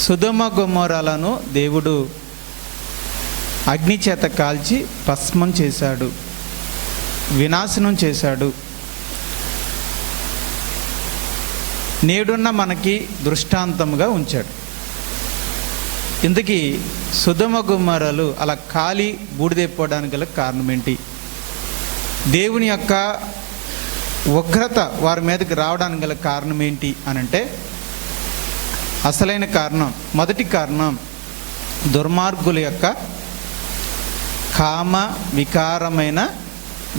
సొదొమ గొమొర్రాలను దేవుడు అగ్ని చేత కాల్చి భస్మం చేశాడు, వినాశనం చేశాడు. నేడున్న మనకి దృష్టాంతంగా ఉంచాడు. ఇందుకీ సొదొమ గొమొర్రాలు అలా కాలి బూడిదైపోవడానికి గల కారణం ఏంటి? దేవుని యొక్క ఉగ్రత వారి మీదకి రావడానికి గల కారణం ఏంటి అనంటే, అసలైన కారణం, మొదటి కారణం దుర్మార్గుల యొక్క కామ వికారమైన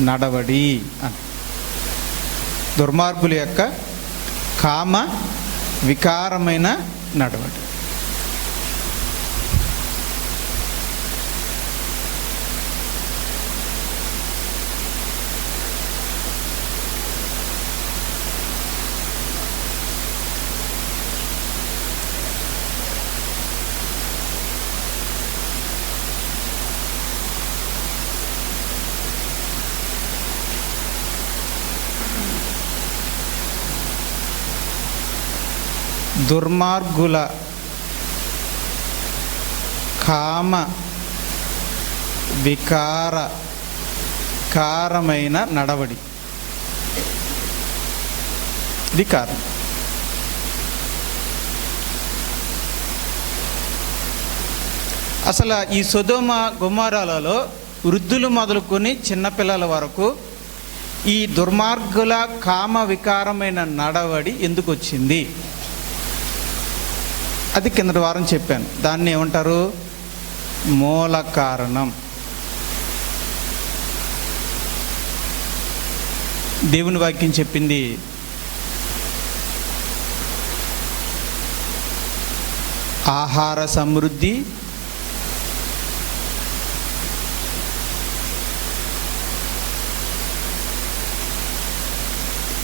నడవడి అని. దుర్మార్గుల యొక్క కామ వికారమైన నడవడి. దుర్మార్గుల కామ వికారమైన నడవడి, ఇది కారణం. అసలు ఈ సొదొమ గొమొర్రాలలో వృద్ధులు మొదలుకొని చిన్నపిల్లల వరకు ఈ దుర్మార్గుల కామ వికారమైన నడవడి ఎందుకు వచ్చింది? అది కిందటి వారం చెప్పాను. దాన్ని ఏమంటారు? మూల కారణం. దేవుని వాక్యం చెప్పింది, ఆహార సమృద్ధి,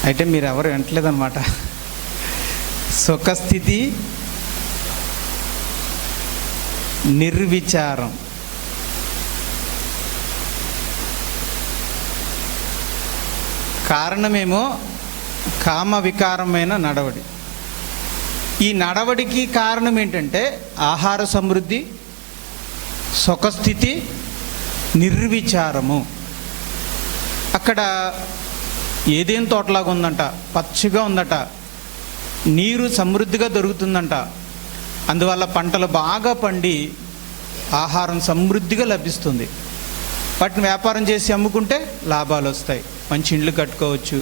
అయితే మీరు ఎవరు వింటలేదన్నమాట. సుఖస్థితి, నిర్విచారం. కారణమేమో కామ వికారమైన నడవడి. ఈ నడవడికి కారణం ఏంటంటే ఆహార సమృద్ధి, సుఖస్థితి, నిర్విచారము. అక్కడ ఏదేం తోటలాగా ఉందంట, పచ్చిగా ఉందట, నీరు సమృద్ధిగా దొరుకుతుందంట. అందువల్ల పంటలు బాగా పండి ఆహారం సమృద్ధిగా లభిస్తుంది. వాటిని వ్యాపారం చేసి అమ్ముకుంటే లాభాలు వస్తాయి, మంచి ఇండ్లు కట్టుకోవచ్చు,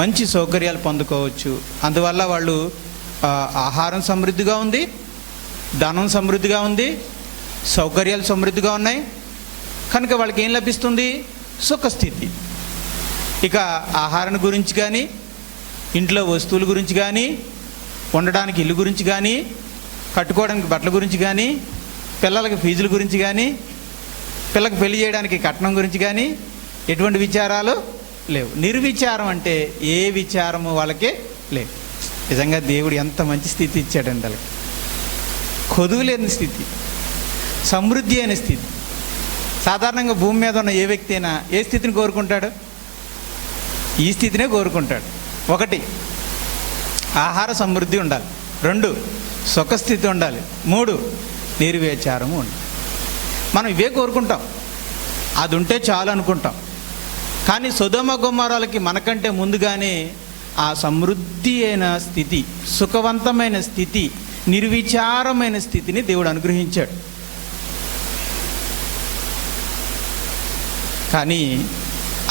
మంచి సౌకర్యాలు పొందుకోవచ్చు. అందువల్ల వాళ్ళు ఆహారం సమృద్ధిగా ఉంది, ధనం సమృద్ధిగా ఉంది, సౌకర్యాలు సమృద్ధిగా ఉన్నాయి. కనుక వాళ్ళకి ఏం లభిస్తుంది? సుఖస్థితి. ఇక ఆహారం గురించి కానీ, ఇంట్లో వస్తువుల గురించి కానీ, ఉండడానికి ఇల్లు గురించి కానీ, కట్టుకోవడానికి బట్టల గురించి కానీ, పిల్లలకి ఫీజుల గురించి కానీ, పిల్లకి పెళ్లి చేయడానికి కట్నం గురించి కానీ ఎటువంటి విచారాలు లేవు. నిర్విచారం అంటే ఏ విచారము వాళ్ళకి లేవు. నిజంగా దేవుడు ఎంత మంచి స్థితి ఇచ్చాడండి వాళ్ళకి. కొదువు లేని స్థితి, సమృద్ధి అయిన స్థితి. సాధారణంగా భూమి మీద ఉన్న ఏ వ్యక్తి అయినా ఏ స్థితిని కోరుకుంటాడు? ఈ స్థితినే కోరుకుంటాడు. ఒకటి, ఆహార సమృద్ధి ఉండాలి. 2, సుఖస్థితి ఉండాలి. 3, నిర్విచారము ఉండాలి. మనం ఇవే కోరుకుంటాం, అది ఉంటే చాలు అనుకుంటాం. కానీ సొదొమ గొమొర్రాలకి మనకంటే ముందుగానే ఆ సమృద్ధి అయిన స్థితి, సుఖవంతమైన స్థితి, నిర్విచారమైన స్థితిని దేవుడు అనుగ్రహించాడు. కానీ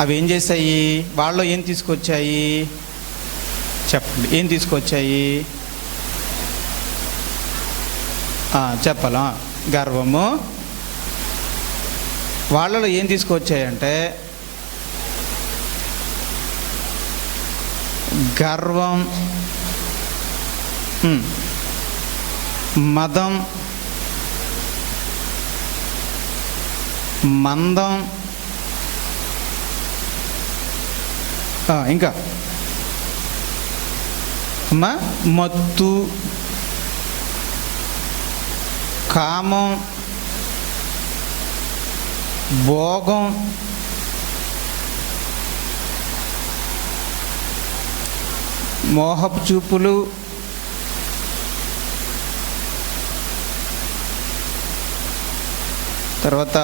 అవి ఏం చేశాయి? వాళ్ళలో ఏం తీసుకొచ్చాయి? చెప్పండి, ఏం తీసుకొచ్చాయి? చెప్పాలా? గర్వము. వాళ్ళలో ఏం తీసుకొచ్చాయంటే గర్వం, మదం, మందం, ఇంకా మత్తు, కామం, భోగం, మోహపు చూపులు, తర్వాత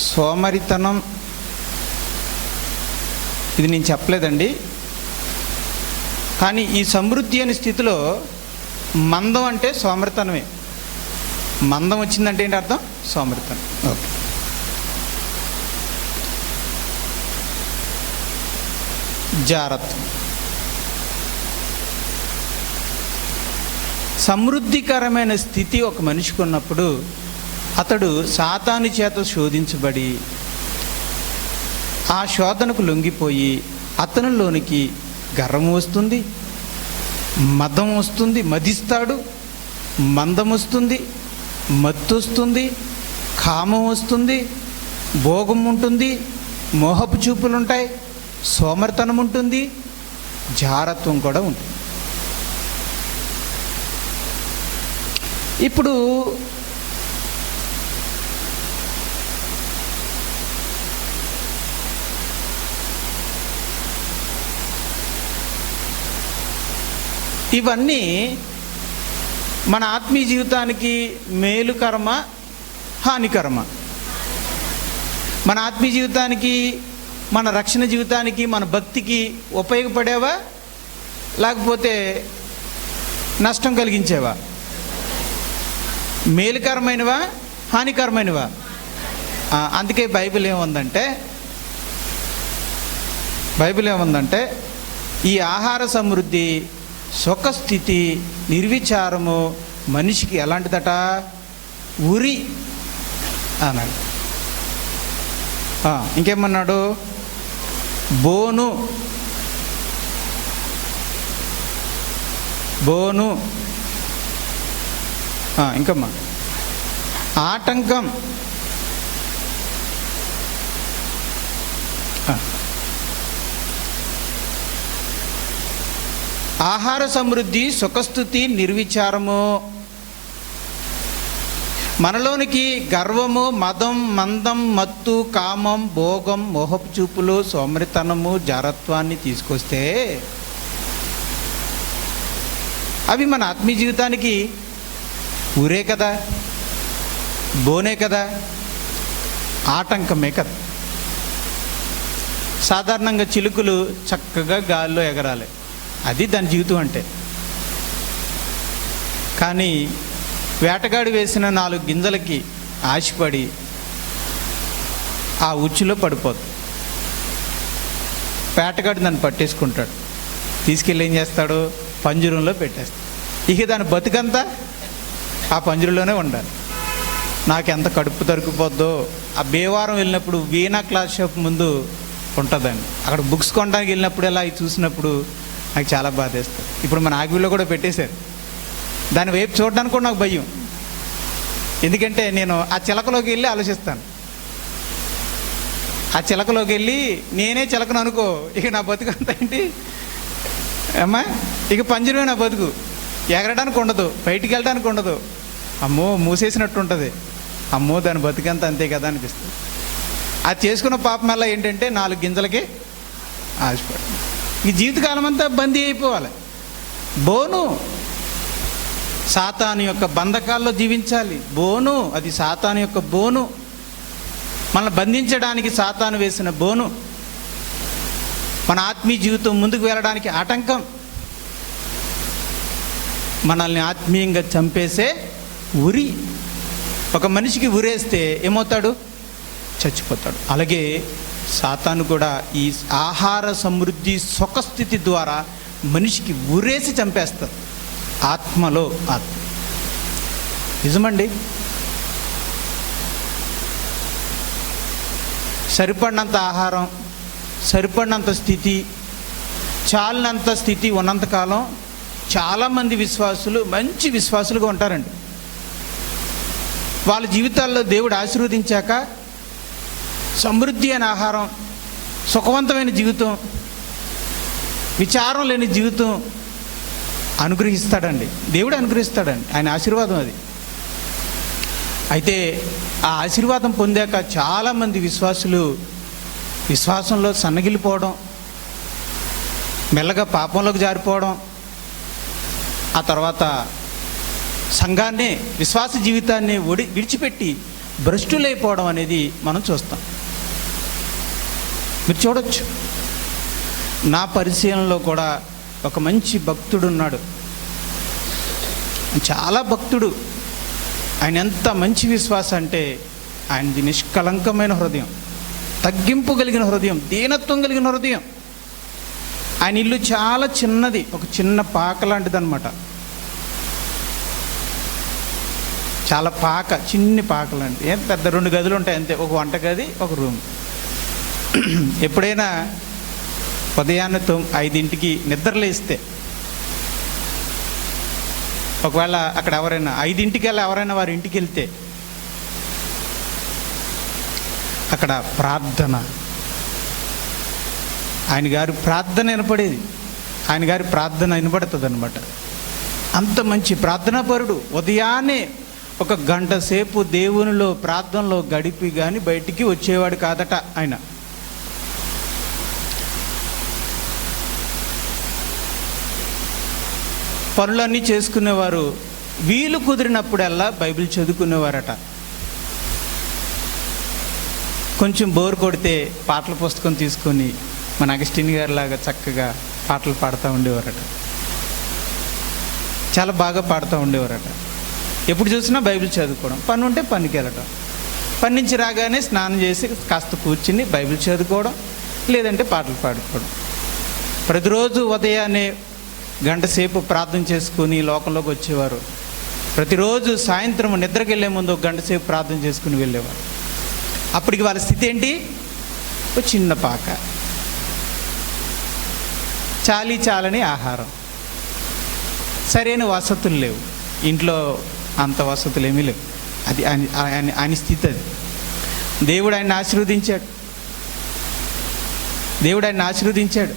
సోమరితనం, ఇది నేను చెప్పలేదండి. కానీ ఈ సమృద్ధి అనే స్థితిలో మందం అంటే సోమరితనమే. మందం వచ్చిందంటే ఏంటి అర్థం? సోమరితనం. ఓకే. జారత్వం. సమృద్ధికరమైన స్థితి ఒక మనిషికి ఉన్నప్పుడు అతడు సాతాను చేత శోధించబడి ఆ శోధనకు లొంగిపోయి అతనిలోనికి గర్వం వస్తుంది, మదం వస్తుంది, మదిస్తాడు, మందం వస్తుంది, మత్తు వస్తుంది, కామం వస్తుంది, భోగం ఉంటుంది, మోహపు చూపులు ఉంటాయి, సోమరితనం ఉంటుంది, జారత్వం కూడా ఉంటుంది. ఇప్పుడు ఇవన్నీ మన ఆత్మీయ జీవితానికి మేలుకరమా హానికరమా? మన ఆత్మీయ జీవితానికి, మన రక్షణ జీవితానికి, మన భక్తికి ఉపయోగపడేవా లేకపోతే నష్టం కలిగించేవా? మేలుకరమైనవా హానికరమైనవా? అందుకే బైబిల్ ఏముందంటే ఈ ఆహార సమృద్ధి, సుఖస్థితి, నిర్విచారము మనిషికి ఎలాంటిదట? ఉరి అన్నాడు. ఇంకేమన్నాడు? బోను ఇంకమ్మా ఆటంకం, ఆహార సమృద్ధి, సుఖస్థుతి, నిర్విచారము మనలోనికి గర్వము, మదం, మందం, మత్తు, కామం, భోగం, మోహపు చూపులు, సోమరితనము, జారత్వాన్ని తీసుకొస్తే అవి మన ఆత్మీయ జీవితానికి ఊరే కదా, బోనే కదా, ఆటంకమే కదా. సాధారణంగా చిలుకలు చక్కగా గాల్లో ఎగరాలి, అది దాని జీవితం అంటే. కానీ వేటగాడు వేసిన 4 గింజలకి ఆశపడి ఆ ఉచ్చులో పడిపోదు. వేటగాడు దాన్ని పట్టేసుకుంటాడు, తీసుకెళ్ళి ఏం చేస్తాడు? పంజరంలో పెట్టేస్తాడు. ఇక దాని బతుకంతా ఆ పంజరంలోనే ఉండాలి. నాకెంత కడుపు తరుకుపోద్దో. ఆ బేవారం వెళ్ళినప్పుడు వీణా క్లాస్ షాప్ ముందు ఉంటుందండి, అక్కడ బుక్స్ కొనడానికి వెళ్ళినప్పుడు ఇలా చూసినప్పుడు నాకు చాలా బాధేస్తుంది. ఇప్పుడు మన ఆగిలో కూడా పెట్టేశారు, దాని వైపు చూడడానికి కూడా నాకు భయం. ఎందుకంటే నేను ఆ చిలకలోకి వెళ్ళి ఆలోచిస్తాను. ఆ చిలకలోకి వెళ్ళి నేనే చిలకను అనుకో, ఇక నా బతుకు అంతా ఏంటి అమ్మా, ఇక పంజరమే నా బతుకు. ఎగరడానికి ఉండదు, బయటికి వెళ్ళడానికి ఉండదు. అమ్మో మూసేసినట్టు ఉంటుంది. అమ్మో దాని బతుకంతా అంతే కదా అనిపిస్తుంది. అది చేసుకున్న పాపం వల్ల ఏంటంటే 4 గింజలకి ఆశపడి ఈ జీవితకాలం అంతా బందీ అయిపోవాలి. బోను సాతాను యొక్క బంధకాల్లో జీవించాలి. బోను, అది సాతాను యొక్క బోను, మనల్ని బంధించడానికి సాతాను వేసిన బోను, మన ఆత్మీయ జీవితం ముందుకు వెళ్ళడానికి ఆటంకం, మనల్ని ఆత్మీయంగా చంపేసే ఉరి. ఒక మనిషికి ఉరేస్తే ఏమవుతాడు? చచ్చిపోతాడు. అలాగే సాతాను కూడా ఈ ఆహార సమృద్ధి, సుఖస్థితి ద్వారా మనిషికి ఉరేసి చంపేస్తారు. ఆత్మలో ఆత్మ. నిజమండి. సరిపడినంత ఆహారం, సరిపడినంత స్థితి, చాలినంత స్థితి ఉన్నంతకాలం చాలామంది విశ్వాసులు మంచి విశ్వాసులుగా ఉంటారండి. వాళ్ళ జీవితాల్లో దేవుడు ఆశీర్వదించాక సమృద్ధి అయిన ఆహారం, సుఖవంతమైన జీవితం, విచారం లేని జీవితం అనుగ్రహిస్తాడండి. దేవుడు అనుగ్రహిస్తాడండి, ఆయన ఆశీర్వాదం అది. అయితే ఆ ఆశీర్వాదం పొందాక చాలామంది విశ్వాసులు విశ్వాసంలో సన్నగిలిపోవడం, మెల్లగా పాపంలోకి జారిపోవడం, ఆ తర్వాత సంఘాన్ని, విశ్వాస జీవితాన్ని విడిచిపెట్టి భ్రష్టులైపోవడం అనేది మనం చూస్తాం. మీరు చూడొచ్చు, నా పరిశీలనలో కూడా ఒక మంచి భక్తుడు ఉన్నాడు. చాలా భక్తుడు. ఆయన ఎంత మంచి విశ్వాసం అంటే ఆయనది నిష్కలంకమైన హృదయం, తగ్గింపు కలిగిన హృదయం, దీనత్వం కలిగిన హృదయం. ఆయన ఇల్లు చాలా చిన్నది, ఒక చిన్న పాక లాంటిది అనమాట. చాలా పాక, చిన్ని పాక లాంటిది. ఏం పెద్ద 2 గదులు ఉంటాయి అంతే, ఒక వంటగది, ఒక రూమ్. ఎప్పుడైనా ఉదయాన్నే 5ంటికి నిద్రలేస్తే, ఒకవేళ అక్కడ ఎవరైనా 5ంటికి వెళ్ళి ఎవరైనా వారి ఇంటికి వెళ్తే అక్కడ ప్రార్థన, ఆయన గారి ప్రార్థన వినపడేది. ఆయన గారి ప్రార్థన వినపడుతుంది అనమాట. అంత మంచి ప్రార్థనాపరుడు. ఉదయాన్నే 1 గంట సేపు దేవునిలో ప్రార్థనలో గడిపి కానీ బయటికి వచ్చేవాడు కాదట ఆయన. పనులన్నీ చేసుకునేవారు. వీలు కుదిరినప్పుడల్లా బైబిల్ చదువుకునేవారట. కొంచెం బోర్ కొడితే పాటల పుస్తకం తీసుకొని మన అగస్టిన్ గారి లాగా చక్కగా పాటలు పాడుతూ ఉండేవారట. చాలా బాగా పాడుతూ ఉండేవారట. ఎప్పుడు చూసినా బైబిల్ చదువుకోవడం, పని ఉంటే పనికి వెళ్ళటం, పని నుంచి రాగానే స్నానం చేసి కాస్త కూర్చుని బైబిల్ చదువుకోవడం, లేదంటే పాటలు పాడుకోవడం. ప్రతిరోజు ఉదయాన్నే 1 గంట సేపు ప్రార్థన చేసుకుని లోకంలోకి వచ్చేవారు. ప్రతిరోజు సాయంత్రం నిద్రకి వెళ్ళే ముందు 1 గంట సేపు ప్రార్థన చేసుకుని వెళ్ళేవారు. అప్పటికి వాళ్ళ స్థితి ఏంటి? ఒక చిన్న పాక, చాలని ఆహారం, సరైన వసతులు లేవు, ఇంట్లో అంత వసతులు ఏమీ లేవు. అది ఆయన స్థితి. అది దేవుడు ఆయన్ని ఆశీర్వదించాడు.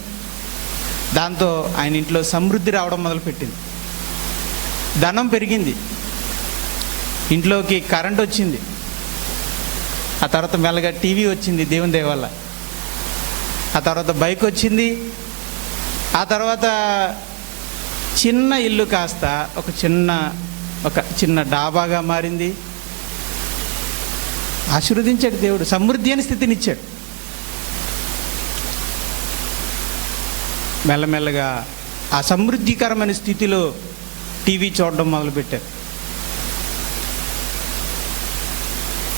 దాంతో ఆయన ఇంట్లో సమృద్ధి రావడం మొదలుపెట్టింది. ధనం పెరిగింది, ఇంట్లోకి కరెంట్ వచ్చింది, ఆ తర్వాత మెల్లగా టీవీ వచ్చింది దేవుని దయ వల్ల, ఆ తర్వాత బైక్ వచ్చింది, ఆ తర్వాత చిన్న ఇల్లు కాస్త ఒక చిన్న డాబాగా మారింది. ఆశీర్వదించాడు దేవుడు, సమృద్ధి అని స్థితినిచ్చాడు. మెల్లమెల్లగా ఆ సమృద్ధికరమైన స్థితిలో టీవీ చూడడం మొదలుపెట్టారు.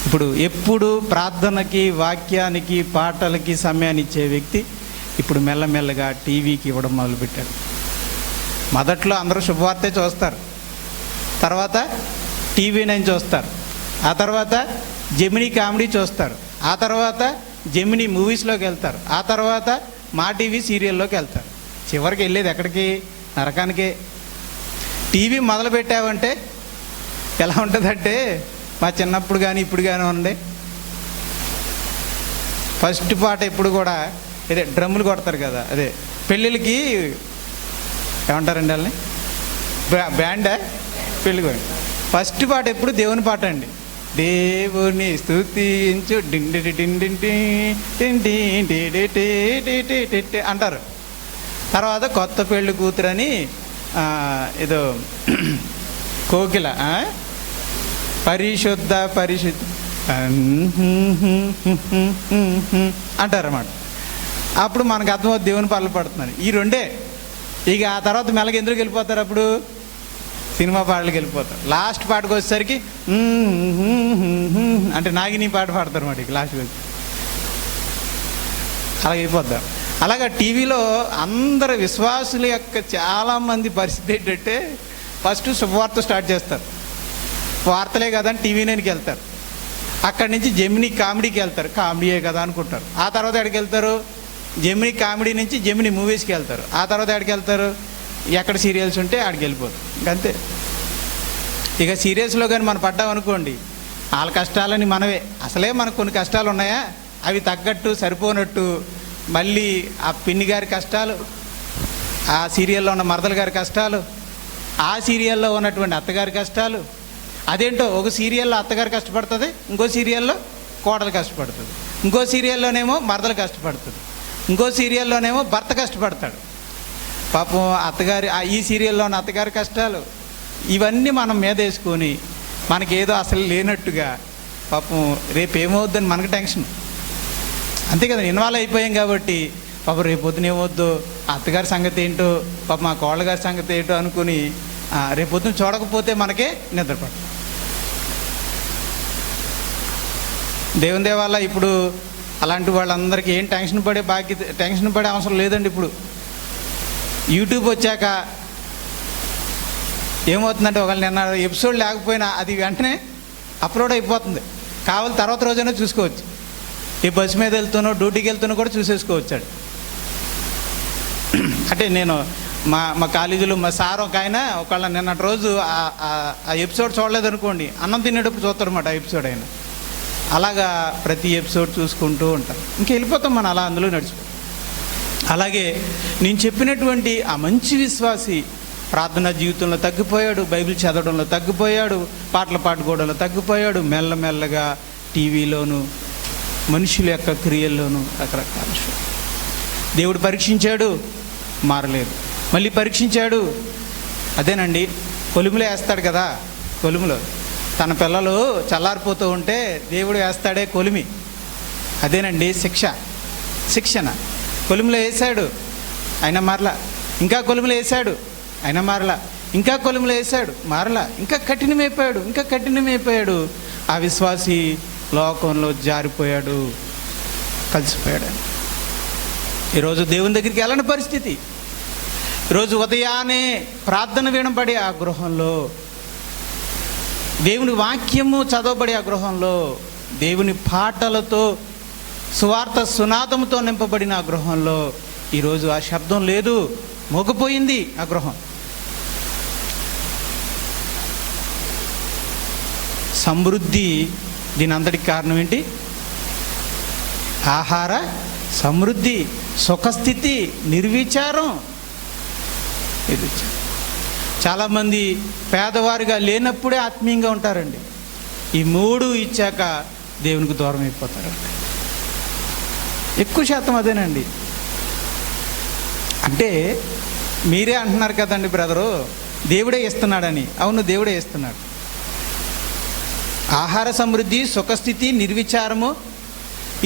ఇప్పుడు ఎప్పుడు ప్రార్థనకి, వాక్యానికి, పాటలకి సమయాన్ని ఇచ్చే వ్యక్తి ఇప్పుడు మెల్లమెల్లగా టీవీకి ఇవ్వడం మొదలుపెట్టాడు. మొదట్లో అందరూ శుభవార్తే చూస్తారు, తర్వాత టీవీ9 చూస్తారు, ఆ తర్వాత జెమినీ కామెడీ చూస్తారు, ఆ తర్వాత జెమినీ మూవీస్లోకి వెళ్తారు, ఆ తర్వాత మా టీవీ సీరియల్లోకి వెళ్తారు. చివరికి వెళ్ళేది ఎక్కడికి? నరకానికే. టీవీ మొదలు పెట్టావంటే ఎలా ఉంటుందంటే, మా చిన్నప్పుడు కానీ ఇప్పుడు కానీ ఉండే ఫస్ట్ పాట ఎప్పుడు కూడా ఇదే డ్రమ్ములు కొడతారు కదా, అదే పెళ్ళిళ్ళకి ఏమంటారండి వాళ్ళని, బ్యాండా, పెళ్ళికి ఫస్ట్ పాట ఎప్పుడు దేవుని పాట అండి. దేవుని స్తుతించు డిండి అంటారు. తర్వాత కొత్త పెళ్ళి కూతురని ఏదో కోకిల పరిశుద్ధ అంటారన్నమాట. అప్పుడు మనకు అర్థమవుతుంది దేవుని పాటలు పాడుతున్నాను. ఈ రెండే. ఇక ఆ తర్వాత మెల్లగా ఎందుకు వెళ్ళిపోతారు? అప్పుడు సినిమా పాటలకు వెళ్ళిపోతారు. లాస్ట్ పాటకు వచ్చేసరికి అంటే నాగిని పాట పాడతారు అన్నమాట. ఇక లాస్ట్కి వచ్చి అలాగే అయిపోతారు. అలాగా టీవీలో అందరు విశ్వాసుల యొక్క చాలామంది పరిస్థితి ఏంటంటే, ఫస్ట్ శుభవార్త స్టార్ట్ చేస్తారు. వార్తలే కదా అని టీవీ9కి వెళ్తారు. అక్కడి నుంచి జెమినీ కామెడీకి వెళ్తారు, కామెడీయే కదా అనుకుంటారు. ఆ తర్వాత ఎక్కడికి వెళ్తారు? జెమినీ కామెడీ నుంచి జెమినీ మూవీస్కి వెళ్తారు. ఆ తర్వాత ఎక్కడికి వెళ్తారు? ఎక్కడ సీరియల్స్ ఉంటే ఆడికి వెళ్ళిపోతారు. ఇంకంతే. ఇక సీరియల్స్లో కానీ మనం పడ్డామనుకోండి, వాళ్ళ కష్టాలని మనవే. అసలే మనకు కొన్ని కష్టాలు ఉన్నాయా, అవి తగ్గట్టు సరిపోనట్టు మళ్ళీ ఆ పిన్ని గారి కష్టాలు, ఆ సీరియల్లో ఉన్న మరదల గారి కష్టాలు, ఆ సీరియల్లో ఉన్నటువంటి అత్తగారి కష్టాలు. అదేంటో, ఒక సీరియల్లో అత్తగారు కష్టపడుతుంది, ఇంకో సీరియల్లో కోడలు కష్టపడుతుంది, ఇంకో సీరియల్లోనేమో మరదలు కష్టపడుతుంది, ఇంకో సీరియల్లోనేమో భర్త కష్టపడతాడు. పాపం అత్తగారి ఈ సీరియల్లో ఉన్న అత్తగారి కష్టాలు, ఇవన్నీ మనం మీద వేసుకొని మనకేదో అసలు లేనట్టుగా పాపం రేపు ఏమవుద్దని మనకు టెన్షన్. అంతే కదా, ఇన్వాల్వ్ అయిపోయాం కాబట్టి పాపం రేపు పొద్దున ఏమవుద్దు, అత్తగారి సంగతి ఏంటో, పాప మా కోళ్ళగారి సంగతి ఏంటో అనుకుని రేపు పొద్దున చూడకపోతే మనకే నిద్రపడదు. దేవుని దేవాల ఇప్పుడు అలాంటి వాళ్ళందరికీ ఏం టెన్షన్ పడే అవసరం లేదండి. ఇప్పుడు యూట్యూబ్ వచ్చాక ఏమవుతుందంటే, ఒకవేళ నిన్న ఎపిసోడ్ లేకపోయినా అది వెంటనే అప్లోడ్ అయిపోతుంది. కావాలి తర్వాత రోజైనా చూసుకోవచ్చు. ఈ బస్సు మీద వెళ్తున్నో డ్యూటీకి వెళ్తున్నో కూడా చూసేసుకోవచ్చాడు. అంటే నేను మా కాలేజీలో మా సార్ ఒక ఆయన ఒకవేళ నిన్నటి రోజు ఆ ఎపిసోడ్ చూడలేదనుకోండి, అన్నం తినేటప్పుడు చూస్తాడు అన్నమాట ఆ ఎపిసోడ్ అయినా. అలాగా ప్రతి ఎపిసోడ్ చూసుకుంటూ ఉంటాం, ఇంక వెళ్ళిపోతాం మనం అలా అందులో నడిచిపోతాం. అలాగే నేను చెప్పినటువంటి ఆ మంచి విశ్వాసి ప్రార్థనా జీవితంలో తగ్గిపోయాడు, బైబిల్ చదవడంలో తగ్గిపోయాడు, పాటలు పాడుకోవడంలో తగ్గిపోయాడు. మెల్లమెల్లగా టీవీలోను మనుషుల యొక్క క్రియల్లోనూ రకరకాల దేవుడు పరీక్షించాడు, మారలేదు. మళ్ళీ పరీక్షించాడు. అదేనండి, కొలుములో వేస్తాడు కదా, కొలుములో తన పిల్లలు చల్లారిపోతూ ఉంటే దేవుడు వేస్తాడే కొలిమి. అదేనండి శిక్షణ. కొలుములో వేసాడు, అయినా మారలా. ఇంకా కొలుములో వేసాడు, అయినా మారలా. ఇంకా కొలుములో వేసాడు, మారలా. ఇంకా కఠినమైపోయాడు. ఆ విశ్వాసి లోకంలో జారిపోయాడు, కలిసిపోయాడు. ఈరోజు దేవుని దగ్గరికి వెళ్ళని పరిస్థితి. ఈరోజు ఉదయాన్నే ప్రార్థన వినబడే ఆ గృహంలో, దేవుని వాక్యము చదవబడే ఆ గృహంలో, దేవుని పాటలతో సువార్త సునాదముతో నింపబడిన ఆ గృహంలో ఈరోజు ఆ శబ్దం లేదు, మోగిపోయింది ఆ గృహం. సమృద్ధి దీని అంతటికి కారణం ఏంటి? ఆహార సమృద్ధి, సుఖస్థితి, నిర్విచారం. చాలామంది పేదవారిగా లేనప్పుడే ఆత్మీయంగా ఉంటారండి. ఈ మూడు ఇచ్చాక దేవునికి దూరం అయిపోతారండి. ఎక్కువ శాతం అదేనండి. అంటే మీరే అంటున్నారు కదండి బ్రదరు, దేవుడే ఇస్తున్నాడని. అవును, దేవుడే ఇస్తున్నాడు. ఆహార సమృద్ధి, సుఖస్థితి, నిర్విచారము,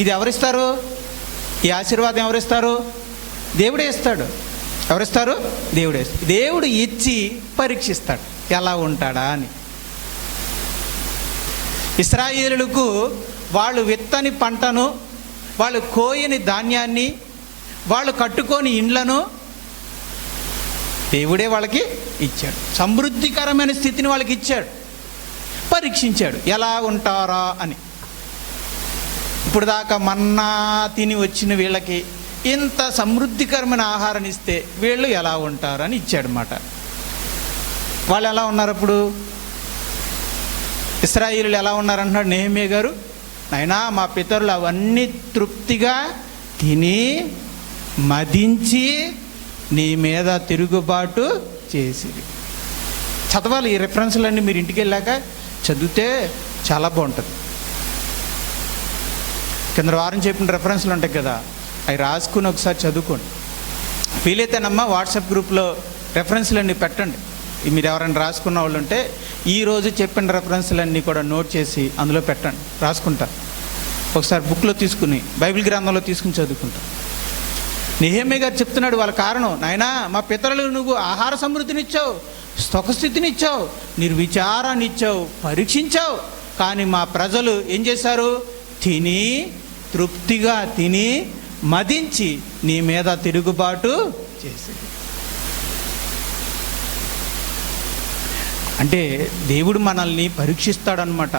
ఇది ఎవరిస్తారు? ఈ ఆశీర్వాదం ఎవరిస్తారు? దేవుడే ఇస్తాడు. ఎవరిస్తారు? దేవుడే. దేవుడు ఇచ్చి పరీక్షిస్తాడు ఎలా ఉంటాడా అని. ఇశ్రాయేలులకు వాళ్ళు విత్తని పంటను, వాళ్ళు కోయని ధాన్యాన్ని, వాళ్ళు కట్టుకొని ఇండ్లను దేవుడే వాళ్ళకి ఇచ్చాడు. సమృద్ధికరమైన స్థితిని వాళ్ళకి ఇచ్చాడు, పరీక్షించాడు ఎలా ఉంటారా అని. ఇప్పుడు దాకా మన్నా తిని వచ్చిన వీళ్ళకి ఇంత సమృద్ధికరమైన ఆహారాన్ని ఇస్తే వీళ్ళు ఎలా ఉంటారని ఇచ్చాడనమాట. వాళ్ళు ఎలా ఉన్నారు అప్పుడు? ఇశ్రాయేలీయులు ఎలా ఉన్నారంటున్నాడు నెహెమ్యా గారు. నాయనా, మా పితరులు అవన్నీ తృప్తిగా తిని మదించి నీ మీద తిరుగుబాటు చేసి. చదవాలి ఈ రెఫరెన్స్లన్నీ, మీరు ఇంటికి వెళ్ళాక చదివితే చాలా బాగుంటుంది. కింద వారం చెప్పిన రెఫరెన్స్లు ఉంటాయి కదా, అవి రాసుకుని ఒకసారి చదువుకోండి. వీలైతేనమ్మా వాట్సాప్ గ్రూప్లో రెఫరెన్స్లన్నీ పెట్టండి. మీరు ఎవరైనా రాసుకున్న వాళ్ళు ఉంటే ఈరోజు చెప్పిన రెఫరెన్స్లన్నీ కూడా నోట్ చేసి అందులో పెట్టండి, రాసుకుంటారు. ఒకసారి బుక్లో తీసుకుని, బైబిల్ గ్రంథంలో తీసుకుని చదువుకుంటారు. నెహెమ్యా గారు చెప్తున్నాడు వాళ్ళ కారణం. నాయనా, మా పితరులు నువ్వు ఆహార సమృద్ధినిచ్చావు, సుఖస్థితిని ఇచ్చావు, నిర్విచారాన్ని ఇచ్చావు, పరీక్షించావు. కానీ మా ప్రజలు ఏం చేశారు? తిని తృప్తిగా తిని మదించి నీ మీద తిరుగుబాటు చేసి. అంటే దేవుడు మనల్ని పరీక్షిస్తాడనమాట.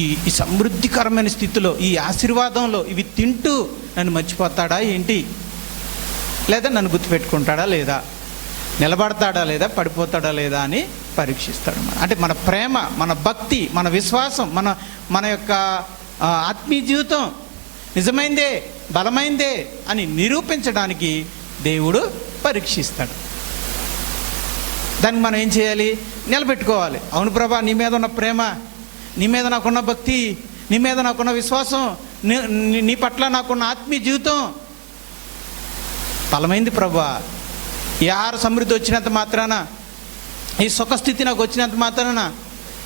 ఈ సమృద్ధికరమైన స్థితిలో, ఈ ఆశీర్వాదంలో ఇవి తింటూ నన్ను మర్చిపోతాడా ఏంటి, లేదా నన్ను గుర్తుపెట్టుకుంటాడా లేదా, నిలబడతాడా లేదా, పడిపోతాడా లేదా అని పరీక్షిస్తాడు. అంటే మన ప్రేమ, మన భక్తి, మన విశ్వాసం, మన యొక్క ఆత్మీయ జీవితం నిజమైందే, బలమైందే అని నిరూపించడానికి దేవుడు పరీక్షిస్తాడు. దానికి మనం ఏం చేయాలి? నిలబెట్టుకోవాలి. అవును ప్రభా, నీ మీద ఉన్న ప్రేమ, నీ మీద నాకున్న భక్తి, నీ మీద నాకున్న విశ్వాసం, నీ పట్ల నాకున్న ఆత్మీయ జీవితం బలమైంది ప్రభా. ఈ ఆహార సమృద్ధి వచ్చినంత మాత్రాన, ఈ సుఖస్థితి నాకు వచ్చినంత మాత్రాన,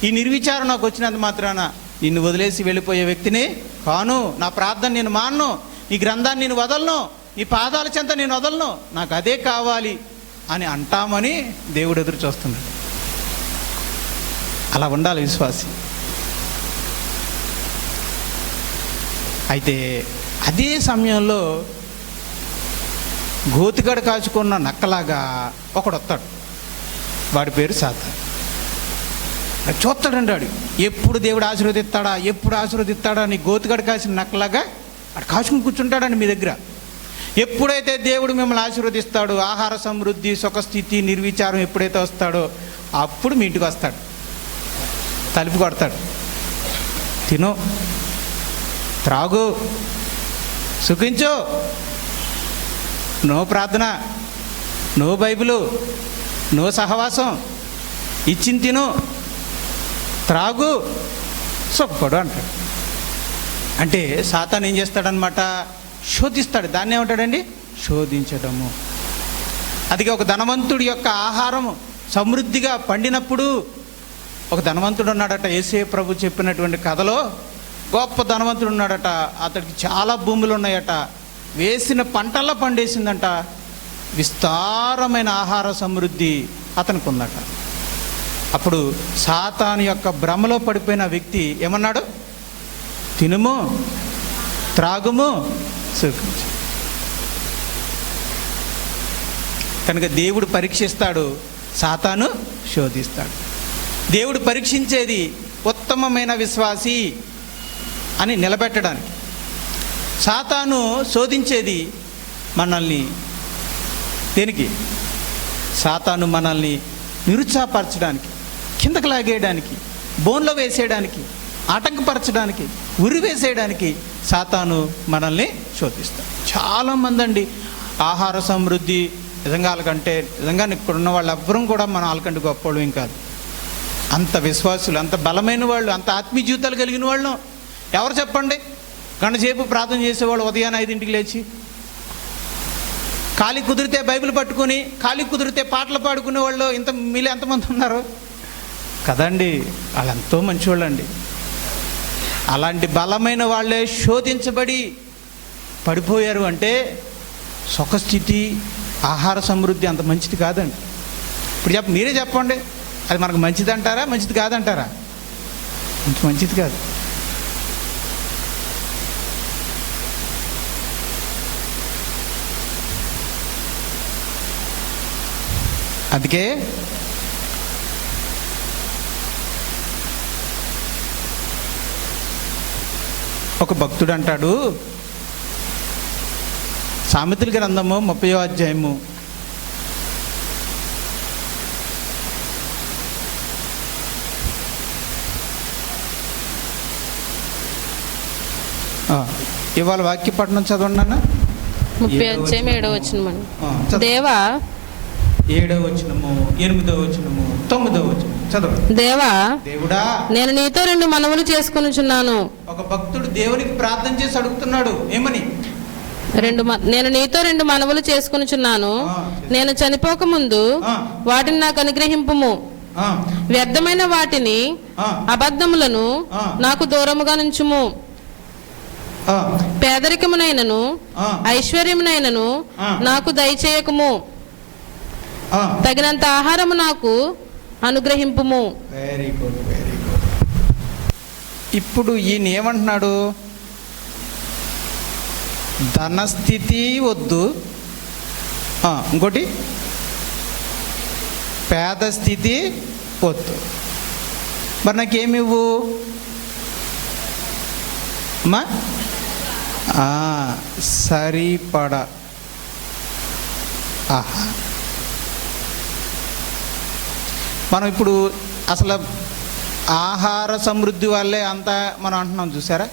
ఈ నిర్విచారం నాకు వచ్చినంత మాత్రాన నిన్ను వదిలేసి వెళ్ళిపోయే వ్యక్తిని కాను. నా ప్రార్థన నేను మానను, నీ గ్రంథాన్ని నేను వదలను, నీ పాదాల చెంత నేను వదలను, నాకు అదే కావాలి అని అంటామని దేవుడు ఎదురు చూస్తున్నాడు. అలా ఉండాలి విశ్వాసి. అయితే అదే సమయంలో గోతిగడ కాచుకున్న నక్కలాగా ఒకడు వస్తాడు. వాడి పేరు సాతాను. చూస్తాడండి వాడు, ఎప్పుడు దేవుడు ఆశీర్వదిస్తాడా, ఎప్పుడు ఆశీర్వదిస్తాడా అని గోతిగడ కాసిన నక్కలాగా వాడు కాచుకుని కూర్చుంటాడండి మీ దగ్గర. ఎప్పుడైతే దేవుడు మిమ్మల్ని ఆశీర్వదిస్తాడో, ఆహార సమృద్ధి, సుఖస్థితి, నిర్విచారం ఎప్పుడైతే వస్తాడో అప్పుడు మీ ఇంటికి వస్తాడు, తలుపు కొడతాడు. తిను, త్రాగు, సుఖించు, నో ప్రార్థన, నో బైబిలు, నో సహవాసం, ఇచ్చింది తిను, త్రాగు, సుఖపడు అంటాడు. అంటే సాతాను ఏం చేస్తాడనమాట, శోధిస్తాడు. దాన్ని ఏమంటాడండి, శోధించడము. అందుకే ఒక ధనవంతుడి యొక్క ఆహారము సమృద్ధిగా పండినప్పుడు, ఒక ధనవంతుడు ఉన్నాడట, యేసే ప్రభు చెప్పినటువంటి కథలో గొప్ప ధనవంతుడు ఉన్నాడట. అతడికి చాలా భూములు ఉన్నాయట, వేసిన పంటల్లో పండేసిందంట, విస్తారమైన ఆహార సమృద్ధి అతనికి ఉందట. అప్పుడు సాతాను యొక్క భ్రమలో పడిపోయిన వ్యక్తి ఏమన్నాడు, తినుము, త్రాగుము, సుఖించు. కనుక దేవుడు పరీక్షిస్తాడు, సాతాను శోధిస్తాడు. దేవుడు పరీక్షించేది ఉత్తమమైన విశ్వాసి అని నిలబెట్టడానికి, సాతాను శోధించేది మనల్ని దేనికి, సాతాను మనల్ని నిరుత్సాహపరచడానికి, కిందకు లాగేయడానికి, బోన్లో వేసేయడానికి, ఆటంకపరచడానికి, ఉరి వేసేయడానికి సాతాను మనల్ని శోధిస్తాడు. చాలామంది అండి ఆహార సమృద్ధి నిజంగా వాళ్ళకంటే, నిజంగా ఇక్కడున్న వాళ్ళు ఎవ్వరం కూడా మనం వాళ్ళకంటే గొప్పవాళ్ళు ఏం కాదు. అంత విశ్వాసులు, అంత బలమైన వాళ్ళు, అంత ఆత్మీయ జీవితాలు కలిగిన వాళ్ళు ఎవరు చెప్పండి? గంటసేపు ప్రార్థన చేసేవాళ్ళు ఉదయాన్నే 5ంటికి లేచి, ఖాళీ కుదిరితే బైబిల్ పట్టుకుని, ఖాళీ కుదిరితే పాటలు పాడుకునే వాళ్ళు ఇంత మీలో ఎంతమంది ఉన్నారు కదండి? వాళ్ళు ఎంతో మంచివాళ్ళు అండి. అలాంటి బలమైన వాళ్ళే శోధించబడి పడిపోయారు అంటే సుఖస్థితి, ఆహార సమృద్ధి అంత మంచిది కాదండి. ఇప్పుడు మీరే చెప్పండి, అది మనకు మంచిది అంటారా, మంచిది కాదంటారా? అంత మంచిది కాదు. అందుకే ఒక భక్తుడు అంటాడు, సామెతల గ్రంథము 30వ అధ్యాయము 7వ ఇవాళ వాక్య పఠనం చదవండి అన్న. 30వ అధ్యాయం 7వ వచనం. దేవా, 7వ వచనము, 8వ వచనము, 9వ వచనం చదవండి. దేవా, దేవుడా, నేను నీతో 2 మనవులు చేసుకొనుచున్నాను. ఒక భక్తుడు దేవునికి ప్రార్థన చేసి అడుగుతున్నాడు, ఏమని? నేను నీతో 2 మనవులు చేసుకొనుచున్నాను. నేను చనిపోక ముందు వాటిని నాకు అనుగ్రహింపుము. వ్యర్థమైన వాటిని, అబద్ధములను నాకు దూరముగా నుంచుము. పేదరికమునైనను ఐశ్వర్యమునైనను నాకు దయచేయకము. తగినంత ఆహారము నాకు అనుగ్రహింపుము. Very good, very good. ఇప్పుడు ఈయన ఏమంటున్నాడు? ధనస్థితి వద్దు, ఇంకోటి పేద స్థితి వద్దు. మరి నాకేమివ్వు అమ్మా? సరిపడా. ఆహా, మనం ఇప్పుడు అసలు ఆహార సమృద్ధి వల్లే అంతా మనం అంటున్నాం, చూసారా?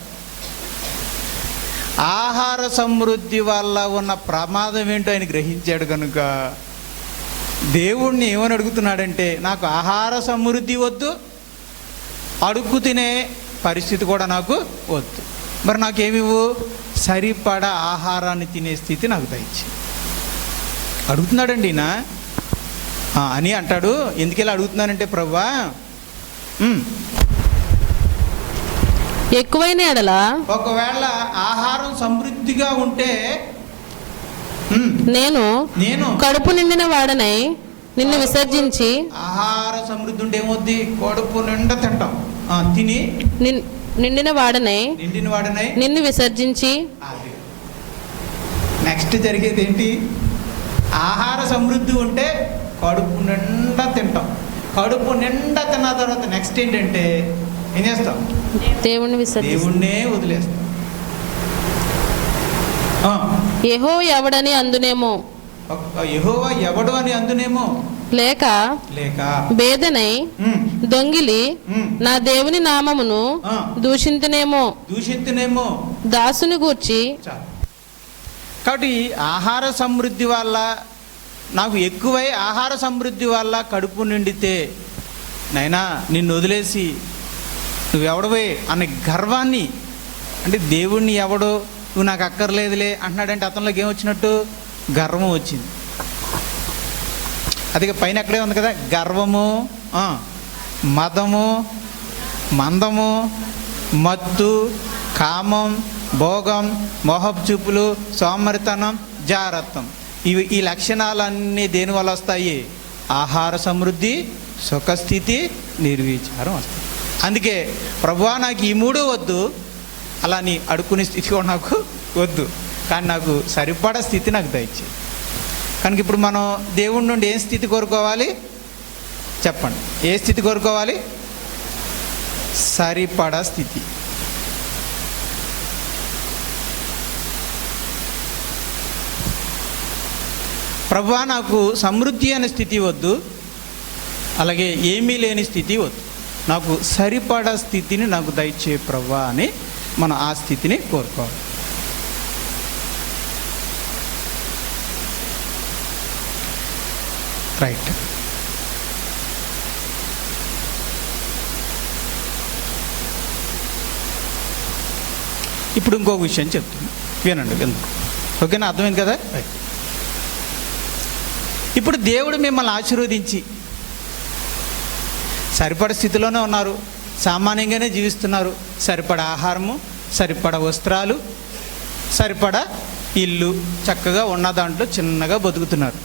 ఆహార సమృద్ధి వల్ల ఉన్న ప్రమాదం ఏంటో ఆయన గ్రహించాడు కనుక దేవుణ్ణి ఏమని అడుగుతున్నాడంటే, నాకు ఆహార సమృద్ధి వద్దు, అడుగు తినే పరిస్థితి కూడా నాకు వద్దు. మరి నాకేమివ్వు? సరిపడా ఆహారాన్ని తినే స్థితి నాకు దయచేయి అడుగుతున్నాడండి ఈయన. అని అంటాడు. ఎందుకెలా అడుగుతున్నానంటే, ప్రభువా ఎక్కువైన ఎడల ఒకవేళ ఆహారం సమృద్ధిగా ఉంటే నేను నేను కడుపు నిండిన వాడనై నిన్ను విసర్జించి ఆహార సమృద్ధి ఉంటే ఏమవుద్ది? కడుపు నిండా తింటాం. తిని నిండిన వాడనై నిన్ను విసర్జించి. నెక్స్ట్ జరిగేది ఏంటి? ఆహార సమృద్ధి ఉంటే కడుపు నిండా తింటాం. కడుపు నిండా తిన్న తర్వాత నెక్స్ట్ ఏంటంటే ఏం చేస్తాం? దేవుణ్ణే వదిలేస్తాం. యెహోవా ఎవడని అందునేమో, యెహోవా ఎవడు అని అందునేమో, లేక బేదనై దొంగిలి నా దేవుని నామమును దూషింతునేమో దాసుని గూర్చి. కాబట్టి ఆహార సమృద్ధి వల్ల నాకు ఎక్కువై ఆహార సమృద్ధి వల్ల కడుపు నిండితే నైనా నిన్ను వదిలేసి నువ్వెవడవే అనే గర్వాన్ని, అంటే దేవుణ్ణి ఎవడో నువ్వు నాకు అక్కర్లేదులే అంటున్నాడంటే అతనిలోకి ఏమొచ్చినట్టు? గర్వం వచ్చింది. అది పైన అక్కడే ఉంది కదా, గర్వము, మదము, మందము, మత్తు, కామం, భోగం, మోహపు చూపులు, సోమరితనం, జారత్వం. ఈ లక్షణాలన్నీ దేని వల్ల వస్తాయి? ఆహార సమృద్ధి, సుఖస్థితి, నిర్విచారం వస్తాయి. అందుకే ప్రభువా నాకు ఈ మూడు వద్దు, అలా నీ అడుక్కునే స్థితి కూడా నాకు వద్దు, కానీ నాకు సరిపడా స్థితి నాకు దయచేయి. కనుక ఇప్పుడు మనం దేవుడి నుండి ఏ స్థితి కోరుకోవాలి చెప్పండి? ఏ స్థితి కోరుకోవాలి? సరిపడా స్థితి. ప్రభువా నాకు సమృద్ధి అనే స్థితి వద్దు, అలాగే ఏమీ లేని స్థితి వద్దు, నాకు సరిపడా స్థితిని నాకు దయచే ప్రభువా అని మనం ఆ స్థితిని కోరుకోవాలి. రైట్. ఇప్పుడు ఇంకొక విషయం చెప్తాను, వినండి. ఓకేనా? అర్థమైంది కదా? రైట్. ఇప్పుడు దేవుడు మిమ్మల్ని ఆశీర్వదించి సరిపడ స్థితిలోనే ఉన్నారు, సామాన్యంగానే జీవిస్తున్నారు, సరిపడ ఆహారము, సరిపడ వస్త్రాలు, సరిపడ ఇల్లు, చక్కగా ఉన్న దాంట్లో చిన్నగా బతుకుతున్నారు.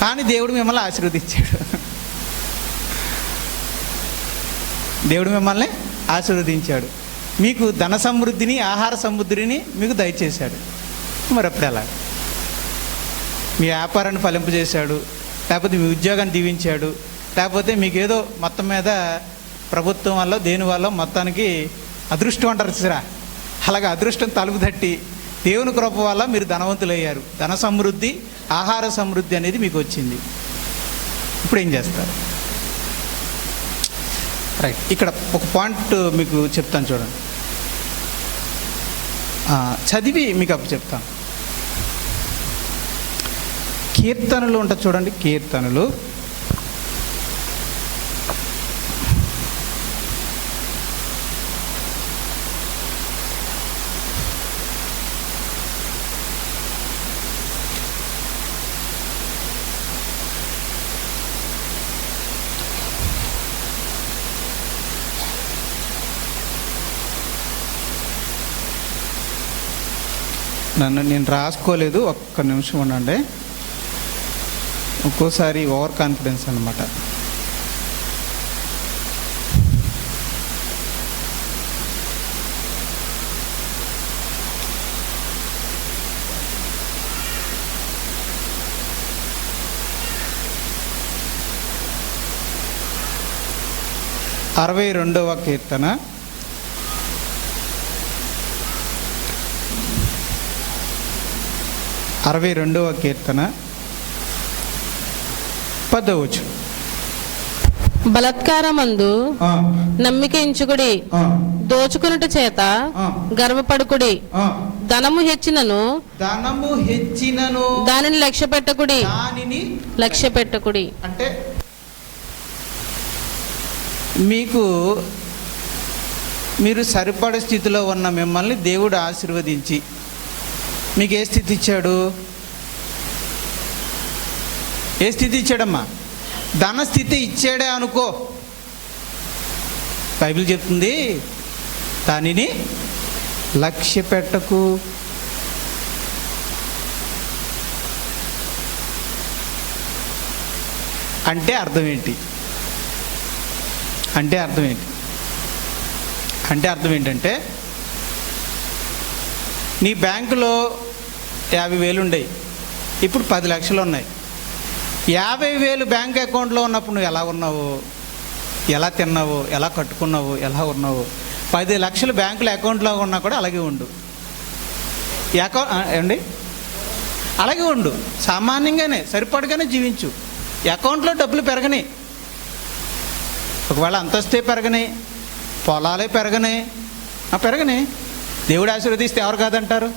కానీ దేవుడు మిమ్మల్ని ఆశీర్వదించాడు. దేవుడు మిమ్మల్ని ఆశీర్వదించాడు, మీకు ధన సమృద్ధిని, ఆహార సమృద్ధిని మీకు దయచేశాడు. మరి అప్పుడు ఎలా? మీ వ్యాపారాన్ని ఫలింపజేశాడు, లేకపోతే మీ ఉద్యోగాన్ని దీవించాడు, లేకపోతే మీకు ఏదో మొత్తం మీద ప్రభుత్వం వల్ల దేని వల్ల మొత్తానికి అదృష్టం అంటారు చూసారా, అలాగే అదృష్టం తలుపు తట్టి దేవుని కృప వల్ల మీరు ధనవంతులయ్యారు. ధన సమృద్ధి, ఆహార సమృద్ధి అనేది మీకు వచ్చింది. ఇప్పుడు ఏం చేస్తారు? రైట్. ఇక్కడ ఒక పాయింట్ మీకు చెప్తాను చూడండి, చదివి మీకు అప్పుడు చెప్తాను. కీర్తనలు ఉంటుంది చూడండి, కీర్తనలు నేను రాసుకోలేదు, ఒక్క నిమిషం ఉండండి. ఒక్కోసారి ఓవర్ కాన్ఫిడెన్స్ అన్నమాట. అరవై 62వ కీర్తన 62వ కీర్తన 10వ వచనం. బలత్కారమందు నమ్మిక ఎంచుకుడి, దోచుకునుట చేత గర్వపడుకుడి, ధనము హెచ్చినను దానిని లక్ష్య పెట్టకుడి. అంటే మీరు సరిపడే స్థితిలో ఉన్న మిమ్మల్ని దేవుడు ఆశీర్వదించి మీకు ఏ స్థితి ఇచ్చాడు? ఏ స్థితి ఇచ్చాడమ్మా? ధన స్థితి ఇచ్చాడే అనుకో. బైబిల్ చెప్తుంది దానిని లక్ష్య పెట్టకు. అంటే అర్థం ఏంటి? అంటే అర్థం ఏంటంటే నీ బ్యాంకులో 50,000 ఉండేవి, ఇప్పుడు 10 లక్షలు ఉన్నాయి. 50,000 బ్యాంక్ అకౌంట్లో ఉన్నప్పుడు నువ్వు ఎలా ఉన్నావు, ఎలా తిన్నావు, ఎలా కట్టుకున్నావు, ఎలా ఉన్నావు? 10 లక్షలు బ్యాంకులో అకౌంట్లో ఉన్నా కూడా అలాగే ఉండు. ఏమండి, అలాగే ఉండు. సామాన్యంగానే సరిపడగానే జీవించు. అకౌంట్లో డబ్బులు పెరగని, ఒకవేళ అంతస్తే పెరగని, పొలాలే పెరగని, పెరగని. దేవుడు ఆశీర్వదిస్తే ఎవరు కాదంటారు?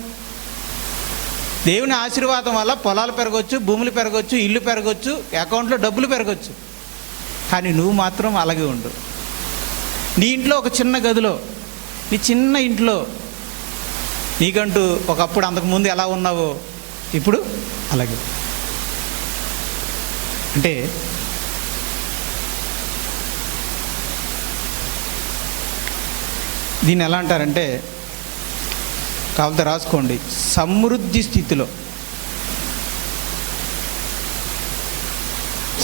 దేవుని ఆశీర్వాదం వల్ల పొలాలు పెరగవచ్చు, భూములు పెరగవచ్చు, ఇల్లు పెరగవచ్చు, అకౌంట్లో డబ్బులు పెరగవచ్చు. కానీ నువ్వు మాత్రం అలాగే ఉండు. నీ ఇంట్లో ఒక చిన్న గదిలో, నీ చిన్న ఇంట్లో నీకంటూ ఒకప్పుడు అంతకుముందు ఎలా ఉన్నావో ఇప్పుడు అలాగే. అంటే దీన్ని ఎలా అంటారంటే, కావాలంటే రాసుకోండి, సమృద్ధి స్థితిలో.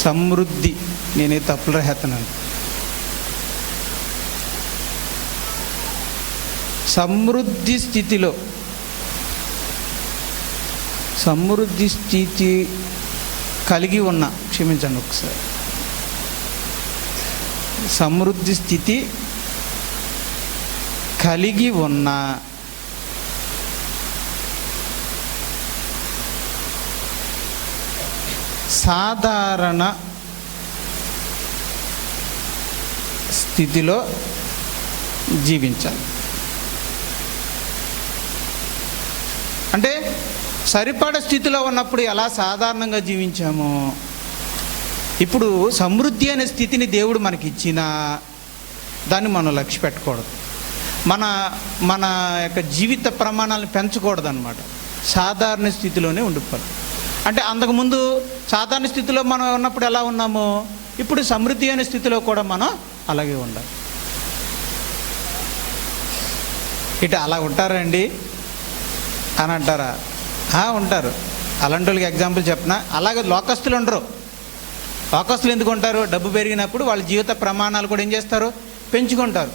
సమృద్ధి, నేనే తప్పులు రాస్తున్నాను. సమృద్ధి స్థితిలో, సమృద్ధి స్థితి కలిగి ఉన్న, క్షమించండి ఒకసారి, సమృద్ధి స్థితి కలిగి ఉన్న సాధారణ స్థితిలో జీవించాలి. అంటే సరిపడ స్థితిలో ఉన్నప్పుడు ఎలా సాధారణంగా జీవించామో, ఇప్పుడు సమృద్ధి అనే స్థితిని దేవుడు మనకి ఇచ్చినా దాన్ని మనం లక్ష్య పెట్టకూడదు. మన యొక్క జీవిత ప్రమాణాలను పెంచకూడదు అన్నమాట. సాధారణ స్థితిలోనే ఉండిపోవాలి. అంటే అంతకుముందు సాధారణ స్థితిలో మనం ఉన్నప్పుడు ఎలా ఉన్నామో, ఇప్పుడు సమృద్ధి అనే స్థితిలో కూడా మనం అలాగే ఉండాలి. ఇటు అలా ఉంటారా అండి అని అంటారా? ఉంటారు. అలాంటి వాళ్ళకి ఎగ్జాంపుల్ చెప్పనా? అలాగే లోకస్తులు ఉండరు. లోకస్తులు ఎందుకు ఉంటారు? డబ్బు పెరిగినప్పుడు వాళ్ళ జీవిత ప్రమాణాలు కూడా ఏం చేస్తారు? పెంచుకుంటారు.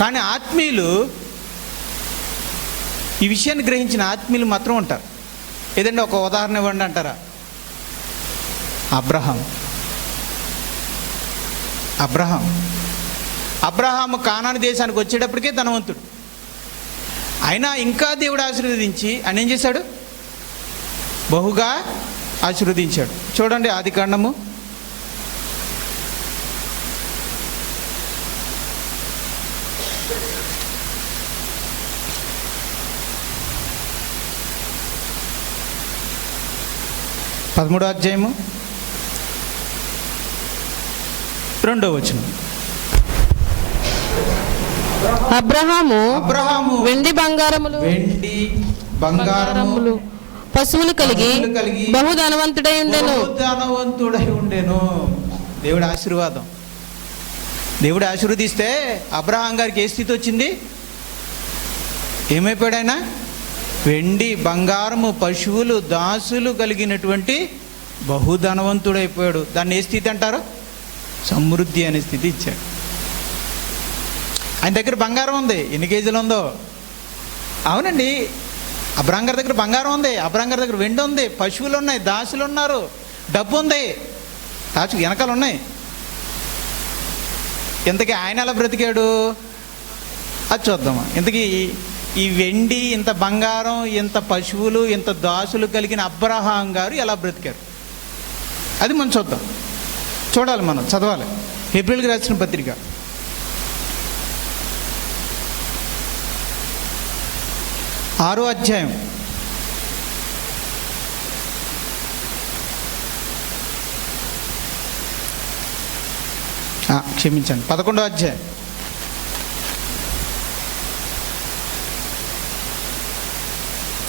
కానీ ఆత్మీయులు, ఈ విషయాన్ని గ్రహించిన ఆత్మీయులు మాత్రం ఉంటారు. ఏదంటే ఒక ఉదాహరణ ఇవ్వండి అంటారా? అబ్రహాము కానాను దేశానికి వచ్చేటప్పటికే ధనవంతుడు. అయినా ఇంకా దేవుడు ఆశీర్వదించి ఆయన ఏం చేశాడు? బహుగా ఆశీర్వదించాడు. చూడండి ఆదికాండము 13వ అధ్యాయము 2వ వచనం. అబ్రహాము వెండి బంగారములు పశువులు కలిగి బహు ధనవంతుడై ఉండెను. దేవుడి ఆశీర్వాదం. దేవుడు ఆశీర్వదిస్తే అబ్రహాం గారికి ఏ స్థితి వచ్చింది? ఏమైపోయాడు ఆయన? వెండి బంగారము పశువులు దాసులు కలిగినటువంటి బహుధనవంతుడైపోయాడు. దాన్ని ఏ స్థితి అంటారు? సమృద్ధి అనే స్థితి ఇచ్చాడు. ఆయన దగ్గర బంగారం ఉంది. ఎన్ని కేజీలు ఉందో? అవునండి, అబ్రహాం గారి దగ్గర బంగారం ఉంది, అబ్రహాం గారి దగ్గర వెండి ఉంది, పశువులు ఉన్నాయి, దాసులు ఉన్నారు, డబ్బు ఉంది, దాచు వెనకాలు ఉన్నాయి. ఇంతకీ ఆయన ఎలా బ్రతికాడు అది చూద్దామా? ఇంతకీ ఈ వెండి, ఇంత బంగారం, ఇంత పశువులు, ఇంత దాసులు కలిగిన అబ్రహాం గారు ఎలా బ్రతికారు అది మనం చూద్దాం. చూడాలి, మనం చదవాలి. హెబ్రీయులకు రాసిన పత్రిక 6వ అధ్యాయం 11వ అధ్యాయం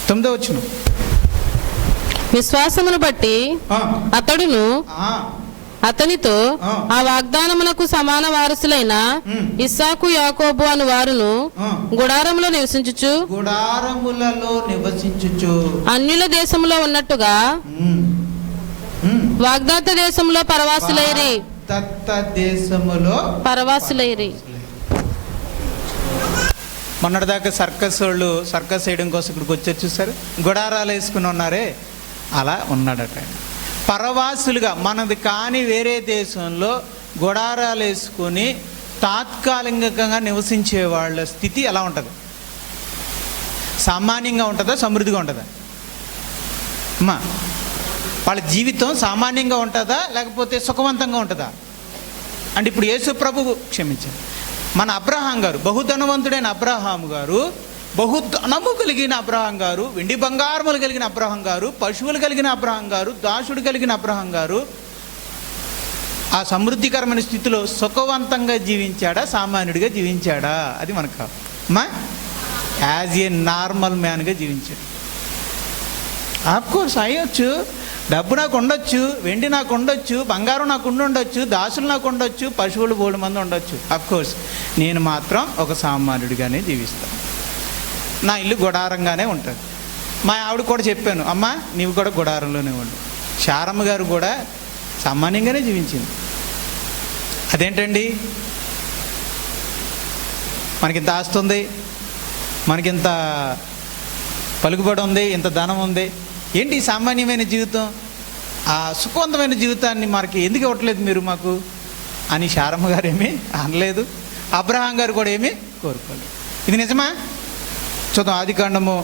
9వ వచనం. విశ్వాసమును బట్టి అతడును అతనితో ఆ వాగ్దానమునకు సమాన వారసులైన ఇస్సాకు యాకోబు అను వారును గుడారములో నివసించుచు గుడారములలో నివసించుచు అన్యుల దేశంలో ఉన్నట్టుగా వాగ్దాత దేశంలో పరవాసులైరి. దేశములో పరవాసులైరి. మొన్నటిదాకా సర్కస్ వాళ్ళు సర్కస్ వేయడం కోసం ఇక్కడికి వచ్చారు, చూసారు, గుడారాలు వేసుకుని ఉన్నారే, అలా ఉన్నాడట. పరవాసులుగా మనది కాని వేరే దేశంలో గుడారాలు వేసుకొని తాత్కాలికంగా నివసించే వాళ్ళ స్థితి ఎలా ఉంటుంది? సామాన్యంగా ఉంటుందా, సమృద్ధిగా ఉంటుందా అమ్మా? వాళ్ళ జీవితం సామాన్యంగా ఉంటుందా లేకపోతే సుఖవంతంగా ఉంటుందా? అంటే ఇప్పుడు యేసు ప్రభువు క్షమించారు, మన అబ్రహాం గారు, బహుధనవంతుడైన అబ్రహాం గారు, బహుధనము కలిగిన అబ్రహాం గారు, వెండి బంగారములు కలిగిన అబ్రహాం గారు, పశువులు కలిగిన అబ్రహాం గారు, దాసుడు కలిగిన అబ్రహాం గారు ఆ సమృద్ధికరమైన స్థితిలో సుఖవంతంగా జీవించాడా, సామాన్యుడిగా జీవించాడా? అది మనకు అమ్మా. యాజ్ ఏ నార్మల్ మ్యాన్గా జీవించాడు. ఆఫ్కోర్స్ అయ్యొచ్చు, డబ్బు నాకు ఉండొచ్చు, వెండి నాకు ఉండొచ్చు, బంగారం నాకు ఉండొచ్చు, దాసులు నాకు ఉండొచ్చు, పశువులు 3 మంది ఉండొచ్చు. అఫ్కోర్స్ నేను మాత్రం ఒక సామాన్యుడిగానే జీవిస్తాను. నా ఇల్లు గుడారంగానే ఉంటుంది. మా ఆవిడ కూడా చెప్పాను, అమ్మ నీవు కూడా గుడారంలోనే ఉండు. శారమ్మ గారు కూడా సామాన్యంగానే జీవించింది. అదేంటండి, మనకింత ఆస్తి ఉంది, మనకింత పలుకుబడి ఉంది, ఇంత ధనం ఉంది, ఏంటి సామాన్యమైన జీవితం, ఆ సుఖవంతమైన జీవితాన్ని మనకి ఎందుకు ఇవ్వట్లేదు మీరు మాకు అని శారమ్మ గారు ఏమీ అనలేదు, అబ్రహాం గారు కూడా ఏమీ కోరుకోలేదు. ఇది నిజమా? చూద్దాం, ఆదికాండము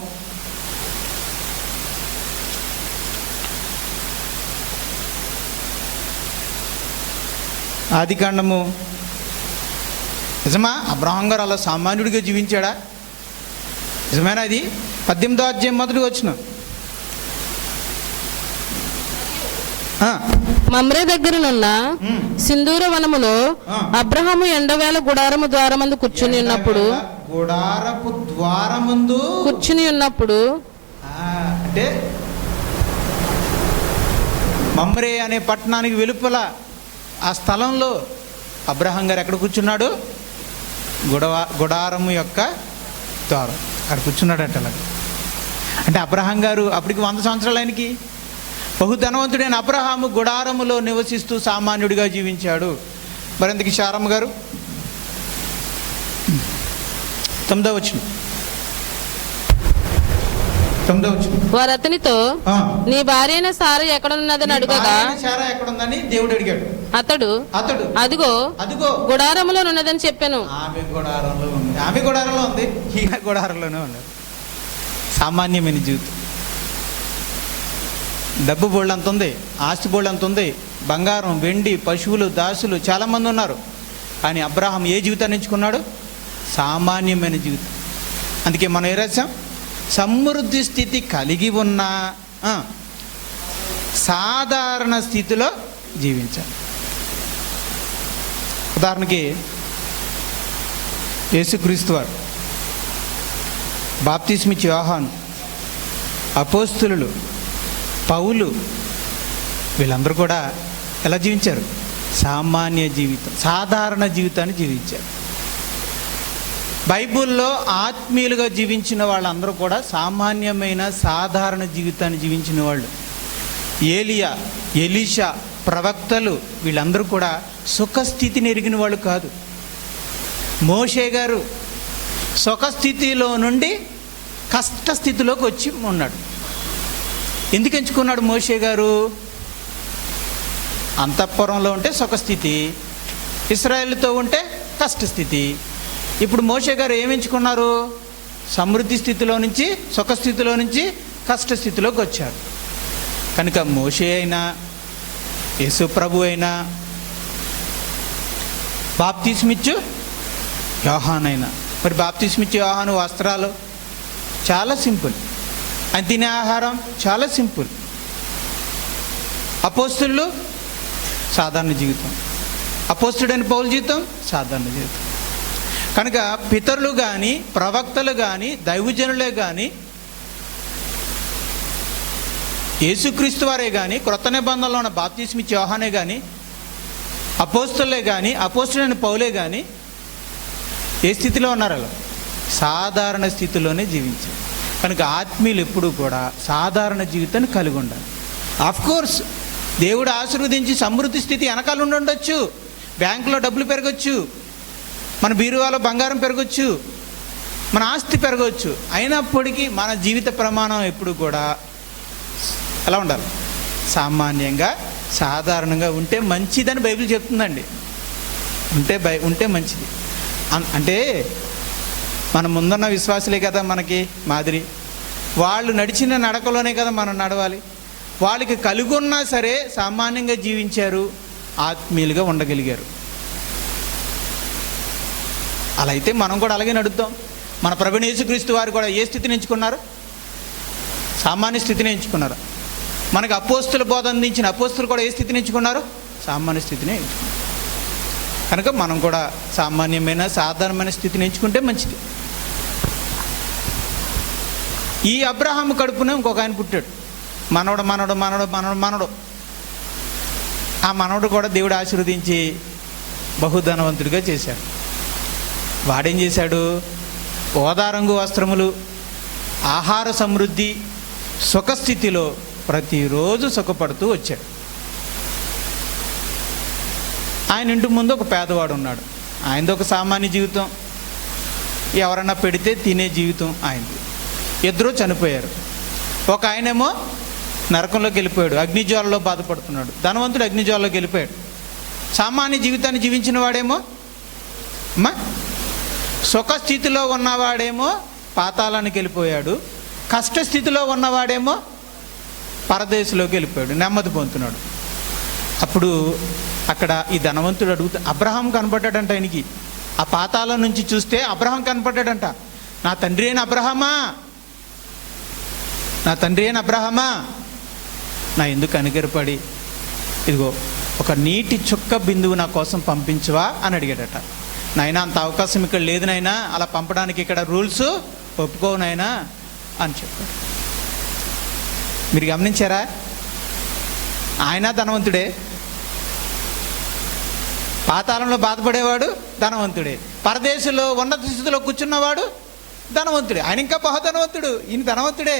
8 నిజమా? అబ్రహాం గారు అలా సామాన్యుడిగా జీవించాడా? నిజమేనా? అది 18వ అధ్యాయం 1వ వచనం. మమ్రే దగ్గరనున్న సింధూర వనములో అబ్రహాము ఎండవేళ గుడారము ద్వారమందు కూర్చుని ఉన్నప్పుడు అంటే మమ్రే అనే పట్టణానికి వెలుపల ఆ స్థలంలో అబ్రహాం గారు ఎక్కడ కూర్చున్నాడు? గుడారము యొక్క ద్వారం అక్కడ కూర్చున్నాడట. అలాగే అంటే అబ్రహాం గారు అప్పటికి 100 సంవత్సరాలు, ఆయనకి బహుధనవంతుడైన అబ్రహాము గుడారములో నివసిస్తూ సామాన్యుడిగా జీవించాడు. మరెందుకు శారమ్మ గారు 9వ వచనం. వారు అతనితో నీ భార్య అయిన సారా ఎక్కడున్నదని అడుగగా, సారా ఎక్కడుందని దేవుడు అడిగాడు. అతడు అదిగో గుడారములో ఉన్నదని చెప్పాను. ఆమె గుడారంలో ఉంది, ఆమె గుడారంలో ఉంది, ఈయన గుడారంలోనే ఉన్నాడు. సామాన్యమైన జీవితం. డబ్బు బోళ్ళు అంత ఉంది, ఆస్తి బోళ్ళు అంత ఉంది, బంగారం, వెండి, పశువులు, దాసులు చాలామంది ఉన్నారు. కానీ అబ్రహాం ఏ జీవితాన్ని ఎంచుకున్నాడు? సామాన్యమైన జీవితం. అందుకే మనం ఏ రాశాం? సమృద్ధి స్థితి కలిగి ఉన్న సాధారణ స్థితిలో జీవించాలి. ఉదాహరణకి యేసుక్రీస్తు వారు, బాప్తిస్మిచ్చి యోహాను, అపోస్తులు, పౌలు, వీళ్ళందరూ కూడా ఎలా జీవించారు? సామాన్య జీవితం, సాధారణ జీవితాన్ని జీవించారు. బైబిల్లో ఆత్మీయులుగా జీవించిన వాళ్ళందరూ కూడా సామాన్యమైన సాధారణ జీవితాన్ని జీవించిన వాళ్ళు. ఏలియా, ఎలీషా, ప్రవక్తలు వీళ్ళందరూ కూడా సుఖస్థితిని ఎరిగిన వాళ్ళు కాదు. మోషే గారు సుఖస్థితిలో నుండి కష్టస్థితిలోకి వచ్చి ఉన్నాడు. ఎందుకు ఎంచుకున్నాడు మోషే గారు? అంతఃపురంలో ఉంటే సుఖస్థితి, ఇశ్రాయేలుతో ఉంటే కష్టస్థితి. ఇప్పుడు మోషే గారు ఏమి ఎంచుకున్నారు? సమృద్ధి స్థితిలో నుంచి, సుఖస్థితిలో నుంచి కష్టస్థితిలోకి వచ్చారు. కనుక మోషే అయినా, యేసు ప్రభు అయినా, బాప్తిస్మిచ్చు యోహానైనా, మరి బాప్తిస్మిచ్చు యోహాను వస్త్రాలు చాలా సింపుల్, ఆయన తినే ఆహారం చాలా సింపుల్. అపోస్తులు సాధారణ జీవితం, అపోస్తుడైన పౌలు జీవితం సాధారణ జీవితం. కనుక పితరులు కానీ, ప్రవక్తలు కానీ, దైవజనులే కానీ, యేసుక్రీస్తు వారే కానీ, క్రొత్త నిబంధనలో ఉన్న బాప్తిస్మిచ్చి యోహానే కానీ అపోస్తులే కానీ, అపోస్తులైన పౌలే కానీ ఏ స్థితిలో ఉన్నారు? అలా సాధారణ స్థితిలోనే జీవించారు. కనుక ఆత్మీయులు ఎప్పుడూ కూడా సాధారణ జీవితాన్ని కలిగి ఉండాలి. కోర్స్ దేవుడు ఆశీర్వదించి సమృద్ధి స్థితి వెనకాల ఉండొచ్చు, బ్యాంకులో డబ్బులు పెరగచ్చు, మన బీరువాలో బంగారం పెరగచ్చు, మన ఆస్తి పెరగవచ్చు. అయినప్పటికీ మన జీవిత ప్రమాణం ఎప్పుడు కూడా ఎలా ఉండాలి? సామాన్యంగా సాధారణంగా ఉంటే మంచిదని బైబిల్ చెప్తుందండి. ఉంటే మంచిది. అంటే మన ముందున్న విశ్వాసులే కదా మనకి మాదిరి. వాళ్ళు నడిచిన నడకలోనే కదా మనం నడవాలి. వాళ్ళకి కలుగున్నా సరే సామాన్యంగా జీవించారు, ఆత్మీయులుగా ఉండగలిగారు. అలా అయితే మనం కూడా అలాగే నడుద్దాం. మన ప్రభువైన యేసుక్రీస్తు వారు కూడా ఏ స్థితిని ఎంచుకున్నారు? సామాన్య స్థితిని ఎంచుకున్నారు. మనకు అపోస్తుల బోధ అందించిన అపోస్తులు కూడా ఏ స్థితిని ఎంచుకున్నారు? సామాన్య స్థితిని ఎంచుకున్నారు. కనుక మనం కూడా సామాన్యమైన సాధారణమైన స్థితిని ఎంచుకుంటే మంచిది. ఈ అబ్రహాము కడుపున ఇంకొక ఆయన పుట్టాడు, మనవడు. ఆ మనవడు కూడా దేవుడు ఆశీర్వదించి బహుధనవంతుడిగా చేశాడు. వాడేం చేశాడు? ఓదారంగు వస్త్రములు, ఆహార సమృద్ధి, సుఖస్థితిలో ప్రతిరోజు సుఖపడుతూ వచ్చాడు. ఆయన ఇంటి ముందు ఒక పేదవాడు ఉన్నాడు. ఆయనది ఒక సామాన్య జీవితం, ఎవరన్నా పెడితే తినే జీవితం ఆయనది. ఇద్దరూ చనిపోయారు. ఒక ఆయనేమో నరకంలోకి వెళ్ళిపోయాడు, అగ్నిజ్వాలలో బాధపడుతున్నాడు. ధనవంతుడు అగ్నిజ్వాలలోకి వెళ్ళిపోయాడు. సామాన్య జీవితాన్ని జీవించిన వాడేమో సుఖస్థితిలో ఉన్నవాడేమో పాతాళానికి వెళ్ళిపోయాడు. కష్టస్థితిలో ఉన్నవాడేమో పరదేశంలోకి వెళ్ళిపోయాడు, నెమ్మది పొందుతున్నాడు. అప్పుడు అక్కడ ఈ ధనవంతుడు అబ్రహాం కనపడ్డాడంట. ఆయనకి ఆ పాతాళం నుంచి చూస్తే అబ్రహాం కనపడ్డాడంట. నా తండ్రి అయిన అబ్రహామా, నా ఎందుకు కనికరపడి ఇదిగో ఒక నీటి చుక్క బిందువు నా కోసం పంపించవా అని అడిగాడట. నాయనా, అంత అవకాశం ఇక్కడ లేదు నాయనా, అలా పంపడానికి ఇక్కడ రూల్స్ ఒప్పుకోవు నాయనా అని చెప్పాడు. మీరు గమనించారా? ఆయన ధనవంతుడే, పాతాళంలో బాధపడేవాడు ధనవంతుడే, పరదేశంలో ఉన్నత స్థితిలో కూర్చున్నవాడు ధనవంతుడే. ఆయన ఇంకా బహుధనవంతుడు, ఈయన ధనవంతుడే.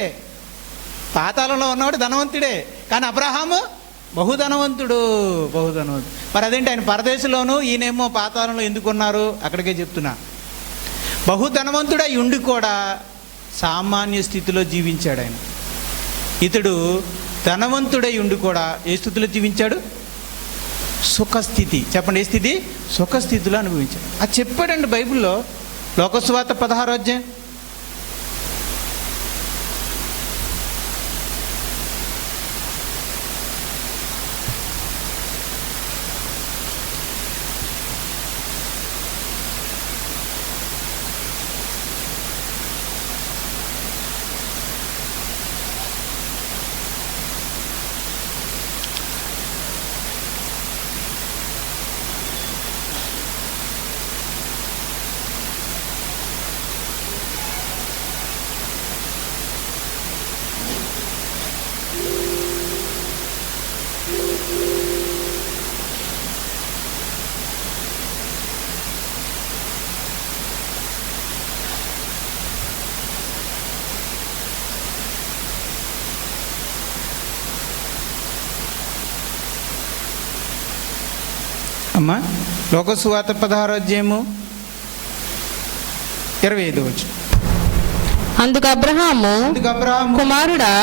పాతాళంలో ఉన్నవాడు ధనవంతుడే, కానీ అబ్రహాము బహుధనవంతుడు. మరి అదేంటి? ఆయన పరదేశంలోను, ఈయనేమో పాతాళంలో ఎందుకు ఉన్నారు? అక్కడికే చెప్తున్నా. బహుధనవంతుడై ఉండి కూడా సామాన్య స్థితిలో జీవించాడు ఆయన. ఇతడు ధనవంతుడై ఉండి కూడా ఏ స్థితిలో జీవించాడు? సుఖస్థితి. చెప్పండి, ఏ స్థితి? సుఖస్థితిలో అనుభవించాడు. అది చెప్పాడండి బైబిల్లో. లోకసువార్త 16వ అధ్యాయం. అమ్మా, లోకసువార్త 16వ అధ్యాయము 25వ వచనం. అందుకు అబ్రహాము, కుమారుడా,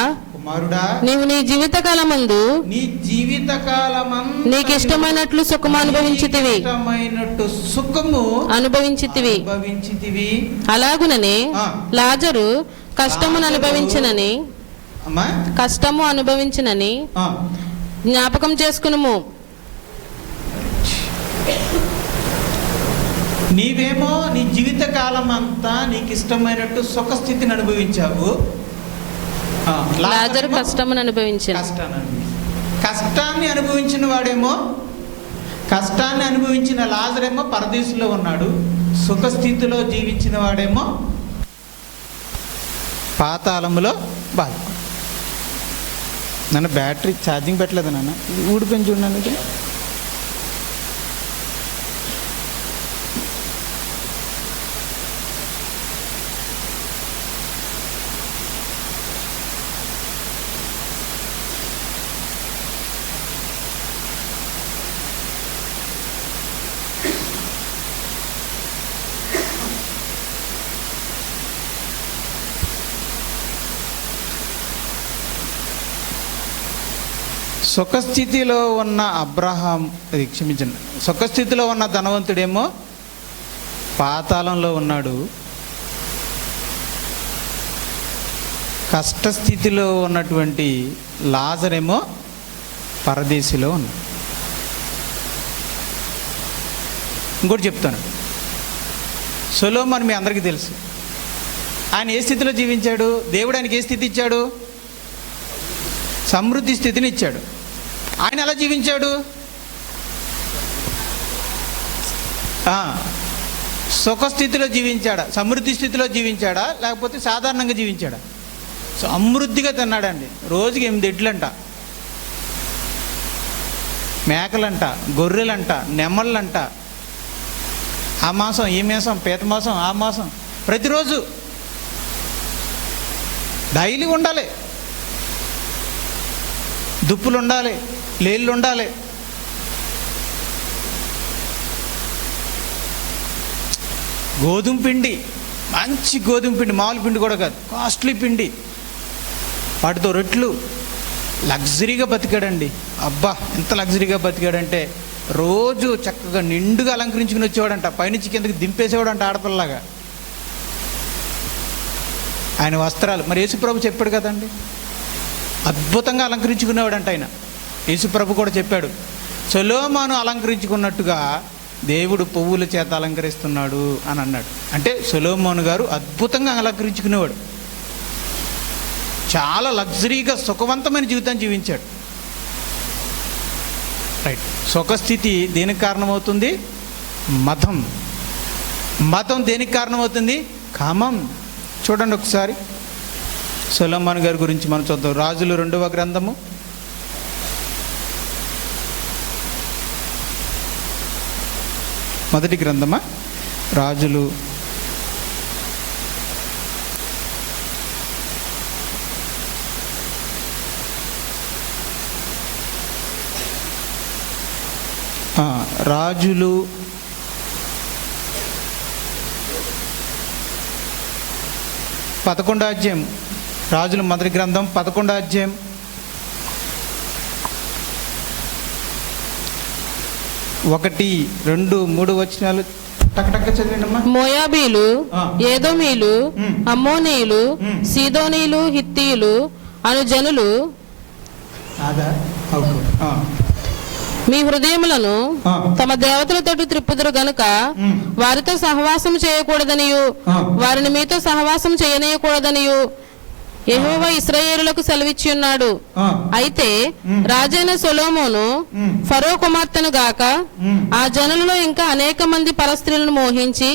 నీవు నీ జీవితకాలమందు నీకు ఇష్టమైనట్లు సుఖము అనుభవించితివి. అలాగుననే లాజరు కష్టము అనుభవించినని జ్ఞాపకం చేసుకునుము. నీవేమో నీ జీవితకాలం అంతా నీకు ఇష్టమైనట్టు సుఖస్థితిని అనుభవించావు. లాజరు కష్టాన్ని అనుభవించిన వాడేమో, కష్టాన్ని అనుభవించిన లాజరేమో పరదేశంలో ఉన్నాడు. సుఖస్థితిలో జీవించిన వాడేమో పాతాళములో బాధపడు. నన్ను బ్యాటరీ ఛార్జింగ్ పెట్టలేదు నాన్న, ఊడిపోయింది చూడండి. సుఖస్థితిలో ఉన్న అబ్రహాం, అది క్షమించండి, సుఖస్థితిలో ఉన్న ధనవంతుడేమో పాతాళంలో ఉన్నాడు, కష్టస్థితిలో ఉన్నటువంటి లాజరేమో పరదేశిలో ఉన్నాడు. ఇంకోటి చెప్తాను, సొలొమోను మీ అందరికీ తెలుసు. ఆయన ఏ స్థితిలో జీవించాడు? దేవుడు ఆయనకి ఏ స్థితి ఇచ్చాడు? సమృద్ధి స్థితిని ఇచ్చాడు. ఆయన ఎలా జీవించాడు? సుఖస్థితిలో జీవించాడా, సమృద్ధి స్థితిలో జీవించాడా, లేకపోతే సాధారణంగా జీవించాడా? సమృద్ధిగా తిన్నాడండి. రోజుకి 8 ఎడ్లంట, మేకలంట, గొర్రెలంట, నెమళ్ళంట, ఆ మాసం ఈ మాసం, పీత మాసం ఆ మాసం, ప్రతిరోజు డైలీ ఉండాలి. దుప్పులు ఉండాలి, లేళ్ళు ఉండాలి. గోధుమ పిండి, మంచి గోధుమ పిండి, మామూలు పిండి కూడా కాదు, కాస్ట్లీ పిండి, వాటితో రొట్లు. లగ్జరీగా బతికాడండి. అబ్బా ఎంత లగ్జరీగా బతికాడంటే రోజు చక్కగా నిండుగా అలంకరించుకుని వచ్చేవాడంట, పైనుంచి కిందకి దింపేసేవాడంట ఆడపిల్లలాగా ఆయన వస్త్రాలు. మరి యేసుప్రభు చెప్పాడు కదండి, అద్భుతంగా అలంకరించుకునేవాడంట ఆయన. యేసుప్రభు కూడా చెప్పాడు, సొలొమోను అలంకరించుకున్నట్టుగా దేవుడు పువ్వుల చేత అలంకరిస్తున్నాడు అని అన్నాడు. అంటే సొలొమోను గారు అద్భుతంగా అలంకరించుకునేవాడు, చాలా లగ్జరీగా సుఖవంతమైన జీవితాన్ని జీవించాడు. రైట్. సుఖస్థితి దేనికి కారణమవుతుంది? మతం. మతం దేనికి కారణమవుతుంది? కామం. చూడండి ఒకసారి సొలొమోను గారి గురించి మనం చూద్దాం. రాజులు 2వ గ్రంథము 1 గ్రంథమా? రాజులు 11వ అధ్యాయం. రాజుల 1 గ్రంథం 11వ అధ్యాయం 1, 2, 3 వచనాలు టక్ చదివండి అమ్మా. మోయాబీలు, ఏదోమీలు, అమ్మోనీయులు, సీదోనీయులు, హిత్తీయులు అను జనులు మీ హృదయములను తమ దేవతలతో త్రిప్పుదురు గనుక వారితో సహవాసం చేయకూడదనియు వారిని మీతో సహవాసం చేయనీయకూడదనియు యెహోవా ఇశ్రాయేలులకు సెలవిచ్చి ఉన్నాడు. అయితే రాజైన సొలొమోను ఫరో కుమార్తెను గాక ఆ జనులలో ఇంకా అనేక మంది పరస్త్రీలను మోహించి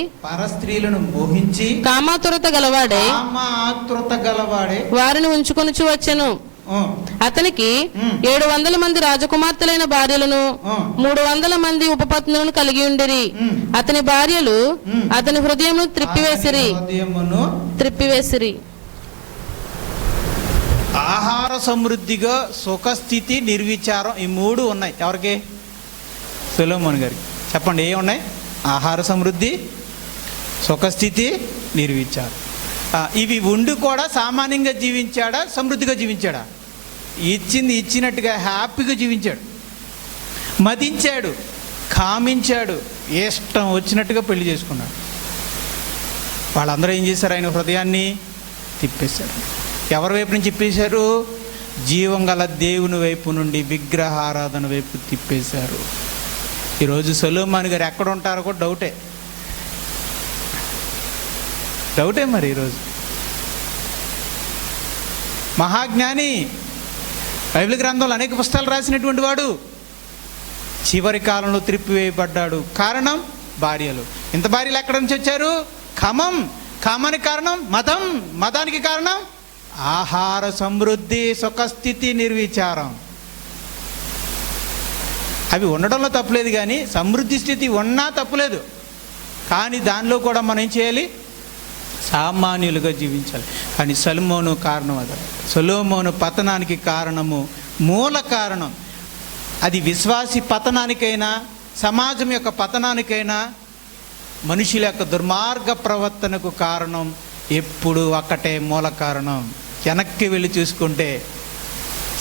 కామాతురత గలవాడే వారిని ఉంచుకొనుచు వచ్చెను. అతనికి 700 మంది రాజకుమార్తెలైన భార్యలను 300 మంది ఉపపత్నులను కలిగి ఉండిరి. అతని భార్యలు అతని హృదయమును త్రిప్పివేసిరి. ఆహార సమృద్ధిగా సుఖస్థితి, నిర్విచారం, ఈ 3 ఉన్నాయి. ఎవరికి? సొలొమోను గారికి. చెప్పండి, ఏ ఉన్నాయి? ఆహార సమృద్ధి, సుఖస్థితి, నిర్విచారం. ఇవి ఉండి కూడా సామాన్యంగా జీవించాడా, సమృద్ధిగా జీవించాడా? ఇచ్చింది ఇచ్చినట్టుగా హ్యాపీగా జీవించాడు. మదించాడు, కామించాడు, ఇష్టం వచ్చినట్టుగా పెళ్లి చేసుకున్నాడు. వాళ్ళందరూ ఏం చేశారు? ఆయన హృదయాన్ని తిప్పేశారు. ఎవరి వైపు నుంచి తిప్పేశారు? జీవం గల దేవుని వైపు నుండి విగ్రహారాధన వైపు తిప్పేశారు. ఈరోజు సొలొమోను గారు ఎక్కడ ఉంటారో కూడా డౌటే మరి. ఈరోజు మహాజ్ఞాని, బైబిల్ గ్రంథంలో అనేక పుస్తకాలు రాసినటువంటి వాడు చివరి కాలంలో త్రిప్పివేయబడ్డాడు. కారణం భార్యలు. ఇంత భార్యలు ఎక్కడి నుంచి వచ్చారు? కామానికి కారణం మతం, మతానికి కారణం ఆహార సమృద్ధి, సుఖస్థితి, నిర్విచారం. అవి ఉండడంలో తప్పులేదు, కానీ సమృద్ధి స్థితి ఉన్నా తప్పులేదు. కానీ దానిలో కూడా మనం ఏం చేయాలి? సామాన్యులుగా జీవించాలి. కానీ సొలొమోను కారణం అది. సొలొమోను పతనానికి కారణము, మూల కారణం అది విశ్వాసి పతనానికైనా, సమాజం యొక్క పతనానికైనా, మనుషుల యొక్క దుర్మార్గ ప్రవర్తనకు కారణం ఎప్పుడు ఒక్కటే మూల కారణం. వెనక్కి వెళ్ళి చూసుకుంటే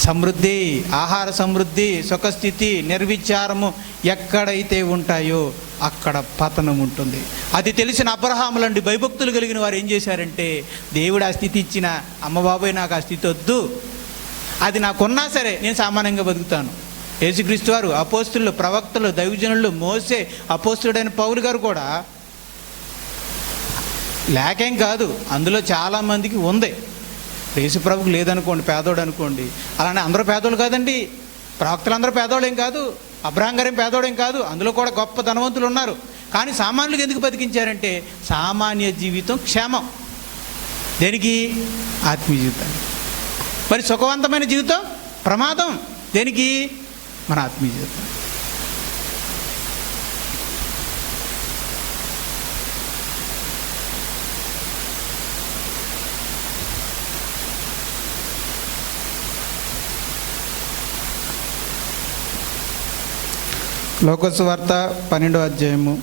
సమృద్ధి, ఆహార సమృద్ధి, సుఖస్థితి, నిర్విచారము ఎక్కడైతే ఉంటాయో అక్కడ పతనం ఉంటుంది. అది తెలిసిన అబ్రహాములండి భయభక్తులు కలిగిన వారు ఏం చేశారంటే, దేవుడు ఆ స్థితి ఇచ్చిన, అమ్మ బాబాయ్ నాకు ఆ స్థితి వద్దు, అది నాకున్నా సరే నేను సామాన్యంగా బతుకుతాను. యేసుక్రీస్తు వారు, అపోస్తులు, ప్రవక్తలు, దైవజనులు, మోసే, అపోస్తుడైన పౌలు గారు కూడా లేకేం కాదు, అందులో చాలామందికి ఉంది. యేసు ప్రభుకు లేదనుకోండి, పేదోడు అనుకోండి, అలానే అందరూ పేదోళ్ళు కాదండి. ప్రవక్తలు అందరూ పేదోళ్ళు ఏం కాదు, అబ్రహాం గారేం పేదోడేం కాదు, అందులో కూడా గొప్ప ధనవంతులు ఉన్నారు. కానీ సామాన్యులకు ఎందుకు బతికించారంటే, సామాన్య జీవితం క్షేమం, దేనికి? ఆత్మీయ జీవితానికి. మరి సుఖవంతమైన జీవితం ప్రమాదం, దేనికి? మన ఆత్మీయ జీవితం. లోకసు వార్త 12వ అధ్యాయము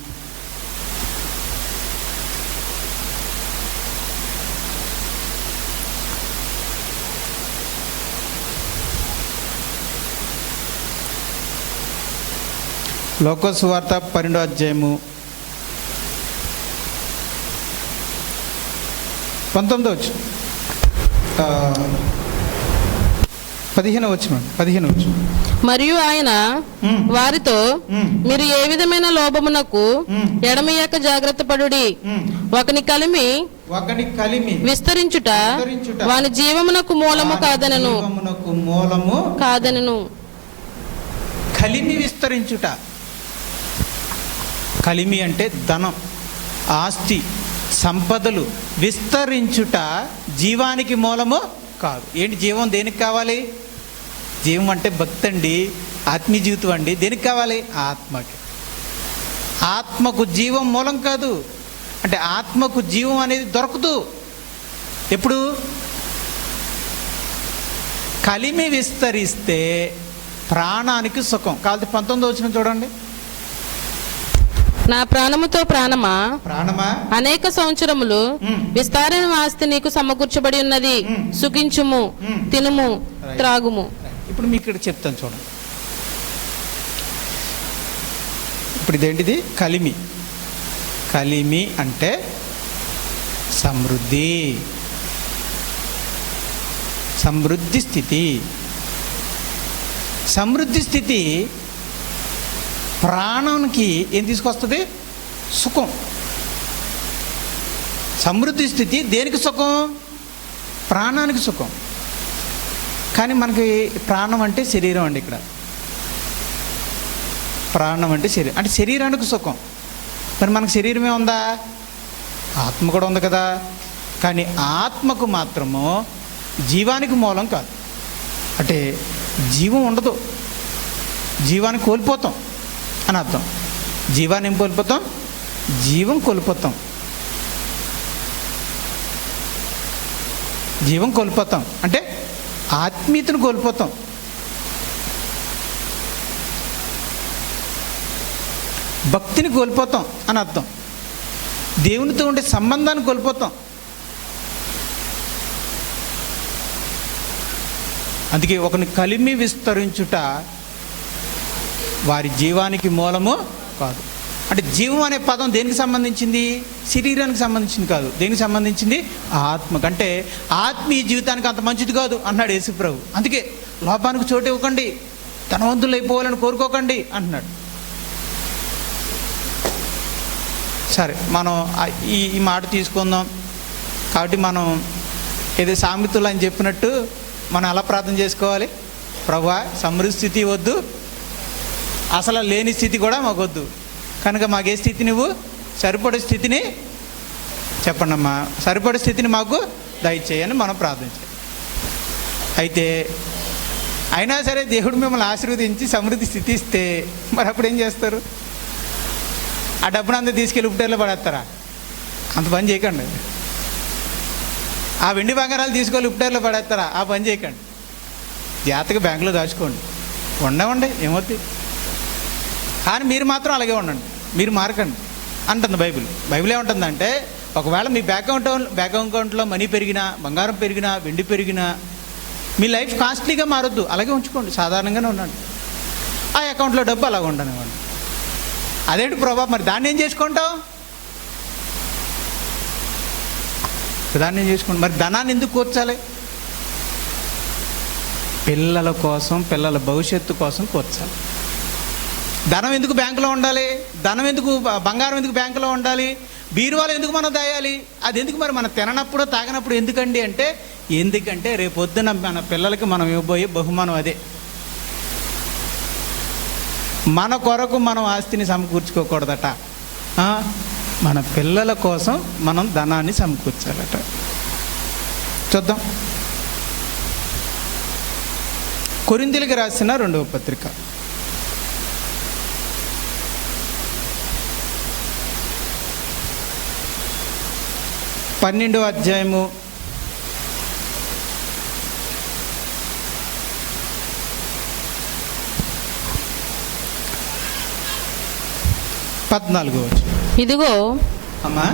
12వ అధ్యాయము 19వ వచనం, 15వ వచనం. మరియు ఆయన వారితో, మీరు ఏ విధమైన లోభమునకు ఎడమయ్యాక జాగ్రత్త పడుడి. ఒకని కలిమి విస్తరించుట వాని జీవమునకు మూలము కాదనను. కలిమి విస్తరించుట. కలిమి అంటే ధనం, ఆస్తి, సంపదలు విస్తరించుట జీవానికి మూలము కాదు. ఏంటి జీవం? దేనికి కావాలి? జీవం అంటే భక్తి అండి, ఆత్మీయ జీవితం అండి. దేనికి కావాలి? ఆత్మకి. ఆత్మకు జీవం మూలం కాదు. అంటే ఆత్మకు జీవం అనేది దొరకదు. ఎప్పుడు? కలిమి విస్తరిస్తే ప్రాణానికి సుఖం. కాబట్టి 19వ వచనం చూడండి. నా ప్రాణముతో ప్రాణమా, అనేక సంవత్సరములు విస్తారమైన ఆస్తి నీకు సమకూర్చబడి ఉన్నది, సుఖించుము, తినుము, త్రాగుము. ఇప్పుడు మీకు ఇక్కడ చెప్తాను చూడండి. ఇప్పుడు ఇదేంటిది? కలిమి. కలిమి అంటే సమృద్ధి, సమృద్ధి స్థితి. సమృద్ధి స్థితి ప్రాణానికి ఏం తీసుకొస్తుంది? సుఖం. సమృద్ధి స్థితి దేనికి సుఖం? ప్రాణానికి సుఖం. కానీ మనకి ప్రాణం అంటే శరీరం అండి. ఇక్కడ ప్రాణం అంటే శరీరం, అంటే శరీరానికి సుఖం. మరి మనకు శరీరమే ఉందా? ఆత్మ కూడా ఉంది కదా. కానీ ఆత్మకు మాత్రము జీవానికి మూలం కాదు. అంటే జీవం ఉండదు, జీవాన్ని కోల్పోతాం అని అర్థం. జీవాన్ని ఏం కోల్పోతాం? జీవం కోల్పోతాం. జీవం కోల్పోతాం అంటే ఆత్మీయతను కోల్పోతాం. భక్తిని కోల్పోతాం అని అర్థం. దేవునితో ఉండే సంబంధాన్ని కోల్పోతాం. అందుకే ఒకని కలిమి విస్తరించుట వారి జీవానికి మూలము కాదు. అంటే జీవం అనే పదం దేనికి సంబంధించింది? శరీరానికి సంబంధించింది కాదు. దేనికి సంబంధించింది? ఆత్మకు. అంటే ఆత్మీయ జీవితానికి అంత మంచిది కాదు అన్నాడు యేసుప్రభు. అందుకే లోపానికి చోటు ఇవ్వకండి, ధనవంతులు అయిపోవాలని కోరుకోకండి అంటున్నాడు. సరే, మనం ఈ మాట తీసుకుందాం. కాబట్టి మనం ఏదో సామెతలు అని చెప్పినట్టు మనం ఎలా ప్రార్థన చేసుకోవాలి? ప్రభువా, సమృద్ధి స్థితి వద్దు, అసలు లేని స్థితి కూడా మాకొద్దు, కనుక మాకే స్థితి నువ్వు సరిపడే స్థితిని చెప్పండి అమ్మా, సరిపడే స్థితిని మాకు దయచేయని మనం ప్రార్థన చేయాలి. అయితే అయినా సరే దేవుడు మిమ్మల్ని ఆశీర్వదించి సమృద్ధి స్థితి ఇస్తే మరి అప్పుడు ఏం చేస్తారు? ఆ డబ్బును అంతా తీసుకెళ్ళి ఉప్పుటేర్లో పడేస్తారా? అంత పని చేయకండి. ఆ వెండి బంగారాలు తీసుకెళ్ళి ఉప్పుటేర్లో పడేస్తారా? ఆ పని చేయకండి. జాగ్రత్తగా బ్యాంకులో దాచుకోండి, ఉండవండి, ఏమవుతుంది. కానీ మీరు మాత్రం అలాగే ఉండండి, మీరు మారకండి అంటుంది బైబిల్. బైబిల్ ఏముంటుందంటే, ఒకవేళ మీ బ్యాంక్ అకౌంట్లో మనీ పెరిగినా, బంగారం పెరిగినా, వెండి పెరిగినా, మీ లైఫ్ కాస్ట్లీగా మారొద్దు, అలాగే ఉంచుకోండి, సాధారణంగానే ఉండండి. ఆ అకౌంట్లో డబ్బు అలాగ ఉండనివ్వండి. అదేంటి ప్రభావం, మరి దాన్ని ఏం చేసుకుంటావు? దాన్ని ఏం చేసుకోండి. మరి ధనాన్ని ఎందుకు కూర్చాలి? పిల్లల కోసం, పిల్లల భవిష్యత్తు కోసం కూర్చాలి. ధనం ఎందుకు బ్యాంకులో ఉండాలి? ధనం ఎందుకు, బంగారం ఎందుకు బ్యాంకులో ఉండాలి? బీరువాలు ఎందుకు మనం దాయాలి? అది ఎందుకు మరి మనం తిననప్పుడు తాగినప్పుడు ఎందుకండి అంటే, ఎందుకంటే రేపు పొద్దున మన పిల్లలకి మనం ఇవ్వబోయే బహుమానం అదే. మన కొరకు మనం ఆస్తిని సమకూర్చుకోకూడదట, మన పిల్లల కోసం మనం ధనాన్ని సమకూర్చాలట. చూద్దాం. కొరింథీయులకు రాసిన 2వ పత్రిక 12వ అధ్యాయము 14వ వచనం. ఇదిగో అమ్మా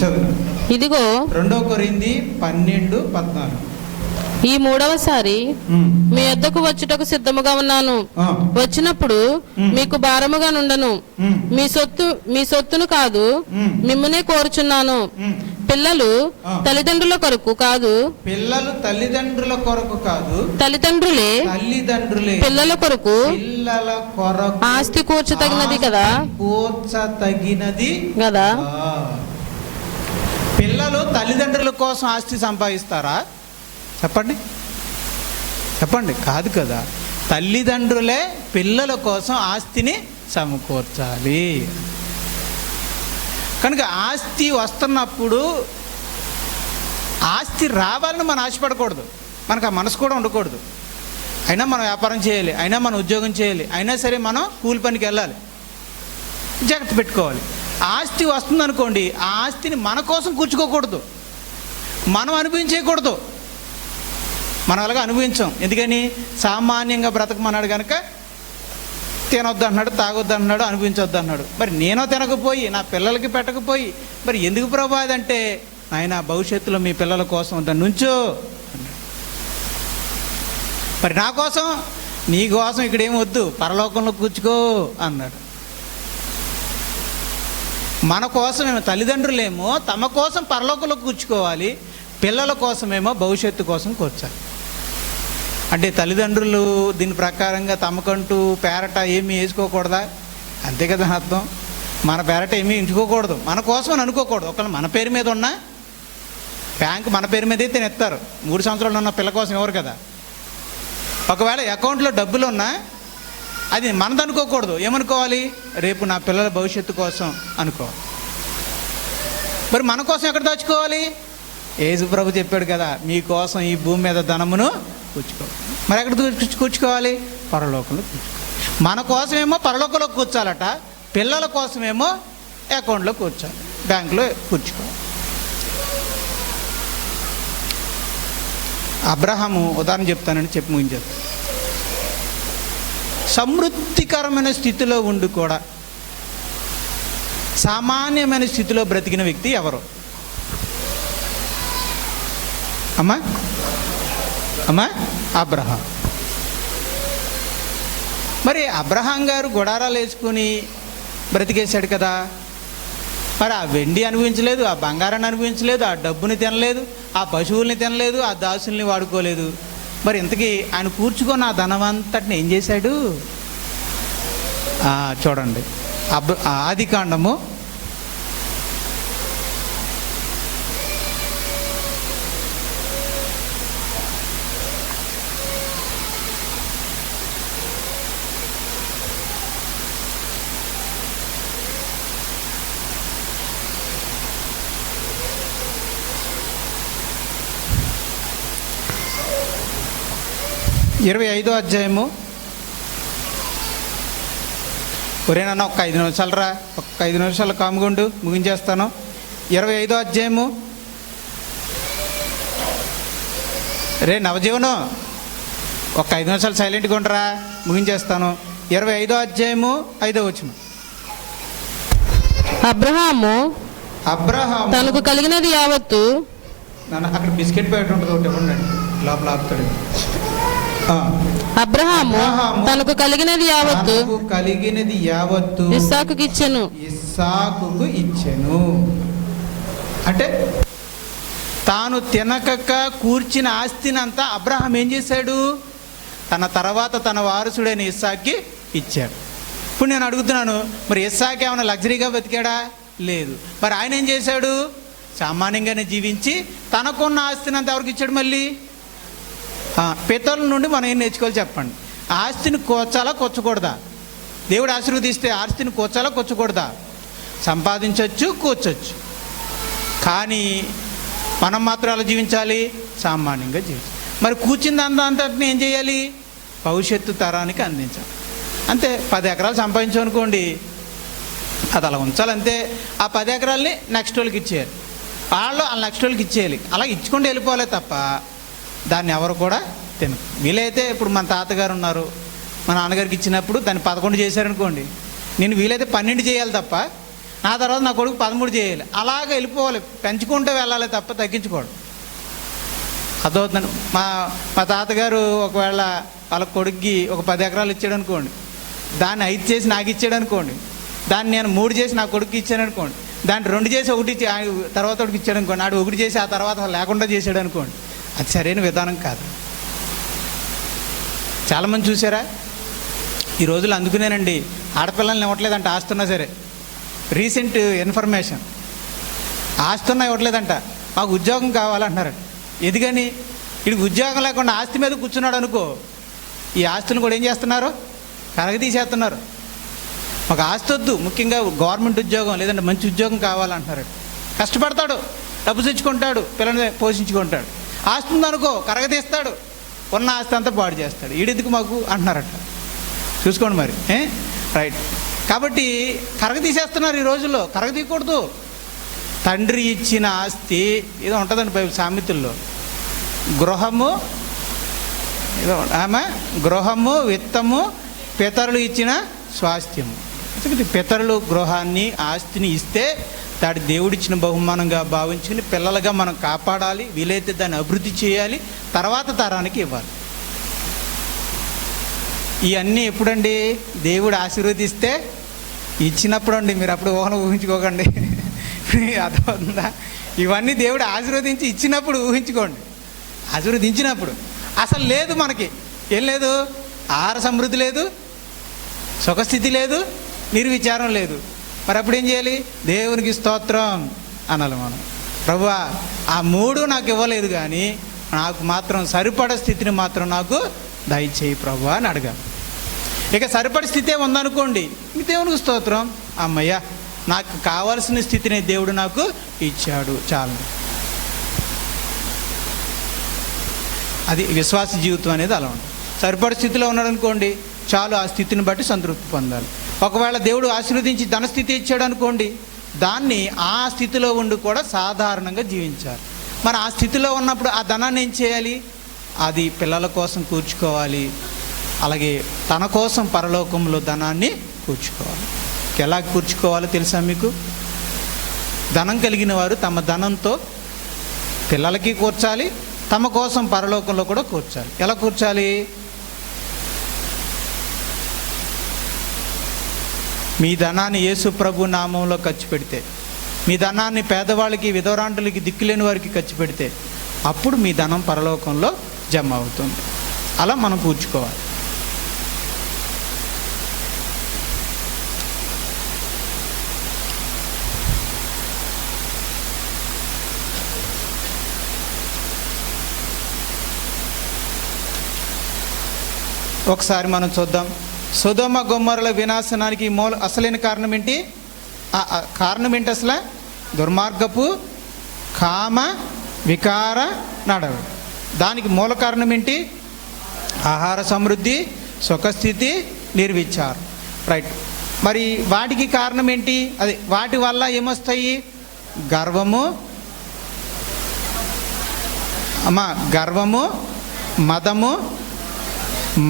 చదువు. ఇదిగో 2 కొరింథీ 12:14. ఈ మూడవసారి మీ యొద్దకు వచ్చుటకు సిద్ధముగా ఉన్నాను. వచ్చినప్పుడు మీకు భారముగా నుండను. మీ సొత్తును కాదు, మిమ్మల్నే కోరుచున్నాను. పిల్లలు తల్లిదండ్రుల కొరకు కాదు, పిల్లలు తల్లిదండ్రుల కొరకు కాదు, తల్లిదండ్రులే పిల్లల కొరకు ఆస్తి కూర్చతగినది కదా, కూర్చతగినది కదా. పిల్లలు తల్లిదండ్రుల కోసం ఆస్తి సంపాదిస్తారా? చెప్పండి, చెప్పండి. కాదు కదా. తల్లిదండ్రులే పిల్లల కోసం ఆస్తిని సమకూర్చాలి. కనుక ఆస్తి వస్తున్నప్పుడు ఆస్తి రావాలని మనం ఆశపడకూడదు, మనకు ఆ మనసు కూడా ఉండకూడదు. అయినా మనం వ్యాపారం చేయాలి, అయినా మనం ఉద్యోగం చేయాలి, అయినా సరే మనం కూలి పనికి వెళ్ళాలి, జాగ్రత్త పెట్టుకోవాలి. ఆస్తి వస్తుందనుకోండి, ఆ ఆస్తిని మన కోసం కూర్చుకోకూడదు, మనం అనుభవించేయకూడదు. మనం అలాగా అనుభవించాం. ఎందుకని? సామాన్యంగా బ్రతకమన్నాడు కనుక తినొద్దు అంటున్నాడు, తాగొద్దు అంటున్నాడు, అనుభవించొద్దు అన్నాడు. మరి నేను తినకపోయి నా పిల్లలకి పెట్టకపోయి మరి ఎందుకు ప్రభా అదంటే, ఆయన భవిష్యత్తులో మీ పిల్లల కోసం దాన్ని నుంచో అన్నాడు. మరి నా కోసం, నీ కోసం ఇక్కడేం వద్దు, పరలోకంలో కూర్చుకో అన్నాడు. మన కోసమేమో తల్లిదండ్రులేమో తమ కోసం పరలోకంలో కూర్చుకోవాలి, పిల్లల కోసమేమో భవిష్యత్తు కోసం కూర్చాలి. అంటే తల్లిదండ్రులు దీని ప్రకారంగా తమకంటూ పేరట ఏమీ వేసుకోకూడదా? అంతే కదా అర్థం. మన పేరట ఏమీ ఉంచుకోకూడదు, మన కోసం అని అనుకోకూడదు. ఒకవేళ మన పేరు మీద ఉన్న బ్యాంకు మన పేరు మీద అయితే ఎత్తారు, 3 సంవత్సరాలు ఉన్న పిల్ల కోసం ఎవరు కదా. ఒకవేళ అకౌంట్లో డబ్బులు ఉన్నా అది మనది అనుకోకూడదు. ఏమనుకోవాలి? రేపు నా పిల్లల భవిష్యత్తు కోసం అనుకోవాలి. మరి మన కోసం ఎక్కడ దాచుకోవాలి? యేసు ప్రభు చెప్పాడు కదా, మీకోసం ఈ భూమి మీద ధనమును కూర్చుకోవాలి. మరి ఎక్కడ కూర్చుకోవాలి? పరలోకంలో కూర్చుకోవాలి. మన కోసమేమో పరలోకంలో కూర్చోాలట, పిల్లల కోసమేమో అకౌంట్లో కూర్చోాలి, బ్యాంకులో కూర్చుకోవాలి. అబ్రహాము ఉదాహరణ చెప్తానని చెప్పి ముగించారు. సమృద్ధికరమైన స్థితిలో ఉండి కూడా సామాన్యమైన స్థితిలో బ్రతికిన వ్యక్తి ఎవరు? అమ్మా అబ్రహాం. మరి అబ్రహాం గారు గుడారాలు వేసుకుని బ్రతికేశాడు కదా. మరి ఆ వెండి అనుభవించలేదు, ఆ బంగారాన్ని అనుభవించలేదు, ఆ డబ్బుని తినలేదు, ఆ పశువుల్ని తినలేదు, ఆ దాసుల్ని వాడుకోలేదు. మరి ఇంతకీ ఆయన కూర్చుకొని ఆ ధనవంతటిని ఏం చేశాడు? చూడండి, ఆదికాండము 25వ అధ్యాయము. ఒరేనన్నా ఒక్క 5 నిమిషాలు రా, ఒక్క 5 నిమిషాలు కాముగుండు, ముగించేస్తాను. 25వ అధ్యాయము. రే నవజీవనం, ఒక్క 5 నిమిషాలు సైలెంట్గా ఉండరా, ముగించేస్తాను. 25వ అధ్యాయము 5వ వచనం. అబ్రహాము తనకు కలిగినది యావత్తు. అక్కడ బిస్కెట్ ప్యాకెట్ ఉంటుంది, ఒకటి ఇవ్వండి, లోపల ఆపుతాడు. అబ్రహాము తనకు కలిగినది యావత్తు ఇస్సాకుకు ఇచ్చెను. అంటే తాను తినక కూర్చిన ఆస్తినంతా అబ్రహాం ఏం చేశాడు? తన తర్వాత తన వారసుడైన ఇస్సాక్కి ఇచ్చాడు. ఇప్పుడు నేను అడుగుతున్నాను, మరి ఇస్సాక్ ఏమైనా లగ్జరీగా బతికాడా? లేదు. మరి ఆయన ఏం చేశాడు? సామాన్యంగానే జీవించి తనకున్న ఆస్తినంతా ఎవరికి ఇచ్చాడు? మళ్ళీ పితరుల నుండి మనం ఏం నేర్చుకోవాలి చెప్పండి. ఆస్తిని కోచాలా కూర్చకూడదా? దేవుడు ఆశీర్వదిస్తే ఆస్తిని కోచాలా కూర్చకూడదా? సంపాదించవచ్చు, కూర్చోచ్చు. కానీ మనం మాత్రం అలా జీవించాలి, సామాన్యంగా జీవించాలి. మరి కూర్చుంది అంతటిని ఏం చేయాలి? భవిష్యత్తు తరానికి అందించాలి. అంతే. 10 ఎకరాలు సంపాదించామనుకోండి, అది అలా ఉంచాలి అంతే. ఆ 10 ఎకరాలని నెక్స్ట్ వాళ్ళకి ఇచ్చేయాలి, వాళ్ళు నెక్స్ట్ వాళ్ళకి ఇచ్చేయాలి. అలా ఇచ్చుకుంటూ వెళ్ళిపోవాలి తప్ప దాన్ని ఎవరు కూడా తినరు. వీలైతే ఇప్పుడు మన తాతగారు ఉన్నారు, మా నాన్నగారికి ఇచ్చినప్పుడు దాన్ని 11 చేశారనుకోండి, నేను వీలైతే 12 చేయాలి తప్ప నా తర్వాత నా కొడుకు 13 చేయాలి. అలాగే వెళ్ళిపోవాలి, పెంచుకుంటూ వెళ్ళాలి తప్ప తగ్గించుకోవడం. అదవుతుందండి. మా తాతగారు ఒకవేళ వాళ్ళ కొడుక్కి ఒక 10 ఎకరాలు ఇచ్చాడు అనుకోండి, దాన్ని 5 చేసి నాకు ఇచ్చాడు అనుకోండి, దాన్ని నేను 3 చేసి నా కొడుకు ఇచ్చాను అనుకోండి, దాన్ని 2 చేసి 1 తర్వాత ఒకటికి ఇచ్చాడు అనుకోండి, నాడు 1 చేసి ఆ తర్వాత లేకుండా చేశాడు అనుకోండి, అది సరైన విధానం కాదు. చాలామంది చూసారా ఈ రోజులు? అందుకునేనండి ఆడపిల్లల్ని ఇవ్వట్లేదంట ఆస్తున్నా సరే. రీసెంట్ ఇన్ఫర్మేషన్, ఆస్తున్నా ఇవ్వట్లేదంట, మాకు ఉద్యోగం కావాలంటున్నారట. ఎందుకని? వీడికి ఉద్యోగం లేకుండా ఆస్తి మీద కూర్చున్నాడు అనుకో, ఈ ఆస్తులను కూడా ఏం చేస్తున్నారు? కరగతీసేస్తున్నారు. మాకు ఆస్తి వద్దు, ముఖ్యంగా గవర్నమెంట్ ఉద్యోగం లేదంటే మంచి ఉద్యోగం కావాలంటున్నారట. కష్టపడతాడు, డబ్బు తెచ్చుకుంటాడు, పిల్లల్ని పోషించుకుంటాడు. ఆస్తి ఉందనుకో కరగతీస్తాడు, ఉన్న ఆస్తి అంతా పాడు చేస్తాడు. ఈడెందుకు మాకు అంటున్నారట. చూసుకోండి మరి. రైట్. కాబట్టి కరగతీసేస్తున్నారు ఈ రోజుల్లో. కరగతీయకూడదు. తండ్రి ఇచ్చిన ఆస్తి ఏదో ఉంటుందండి బైబిల్ సామెతల్లో, గృహము ఏదో గృహము విత్తము పితరులు ఇచ్చిన స్వాస్థ్యము. పితరులు గృహాన్ని ఆస్తిని ఇస్తే దాడి దేవుడిచ్చిన బహుమానంగా భావించుకుని పిల్లలుగా మనం కాపాడాలి, వీలైతే దాన్ని అభివృద్ధి చేయాలి, తర్వాత తరానికి ఇవ్వాలి. ఇవన్నీ ఎప్పుడండి? దేవుడు ఆశీర్వదిస్తే ఇచ్చినప్పుడు అండి. మీరు అప్పుడు ఊహించుకోకండి. అర్థమవుతుందా? ఇవన్నీ దేవుడు ఆశీర్వదించి ఇచ్చినప్పుడు ఊహించుకోండి. ఆశీర్వదించినప్పుడు అసలు లేదు, మనకి ఏం లేదు, ఆహార సమృద్ధి లేదు, సుఖస్థితి లేదు, నిర్విచారం లేదు. మరి అప్పుడు ఏం చేయాలి? దేవునికి స్తోత్రం అనాలి మనం. ప్రభువా, ఆ 3 నాకు ఇవ్వలేదు కానీ నాకు మాత్రం సరిపడ స్థితిని మాత్రం నాకు దయచేయి ప్రభువా అని అడగాలి. ఇక సరిపడ స్థితే ఉందనుకోండి, ఇంక దేవునికి స్తోత్రం, అమ్మయ్య నాకు కావాల్సిన స్థితిని దేవుడు నాకు ఇచ్చాడు, చాలు. అది విశ్వాస జీవితం అనేది అలా ఉంటుంది. సరిపడ స్థితిలో ఉన్నాడు అనుకోండి, చాలు, ఆ స్థితిని బట్టి సంతృప్తి పొందాలి. ఒకవేళ దేవుడు ఆశీర్వదించి ధనస్థితి ఇచ్చాడు అనుకోండి, దాన్ని ఆ స్థితిలో ఉండి కూడా సాధారణంగా జీవించాలి. మరి ఆ స్థితిలో ఉన్నప్పుడు ఆ ధనాన్ని ఏం చేయాలి? అది పిల్లల కోసం కూర్చుకోవాలి, అలాగే తన కోసం పరలోకంలో ధనాన్ని కూర్చుకోవాలి. ఎలా కూర్చుకోవాలో తెలుసా మీకు? ధనం కలిగిన వారు తమ ధనంతో పిల్లలకి కూర్చాలి, తమ కోసం పరలోకంలో కూడా కూర్చాలి. ఎలా కూర్చాలి? మీ ధనాన్ని యేసు ప్రభు నామంలో ఖర్చు పెడితే, మీ ధనాన్ని పేదవాళ్ళకి, విధవరాంటులకి, దిక్కులేని వారికి ఖర్చు పెడితే అప్పుడు మీ ధనం పరలోకంలో జమ అవుతుంది. అలా మనం కూర్చుకోవాలి. ఒకసారి మనం చూద్దాం. సొదొమ గొమొర్రాల వినాశనానికి అసలైన కారణం ఏంటి? కారణం ఏంటి అసలు? దుర్మార్గపు కామ వికార నడవడి. దానికి మూల కారణం ఏంటి? ఆహార సమృద్ధి, సుఖస్థితి, నిర్విచారం. రైట్. మరి వాటికి కారణం ఏంటి? అది వాటి వల్ల ఏమొస్తాయి? గర్వము, గర్వము, మదము,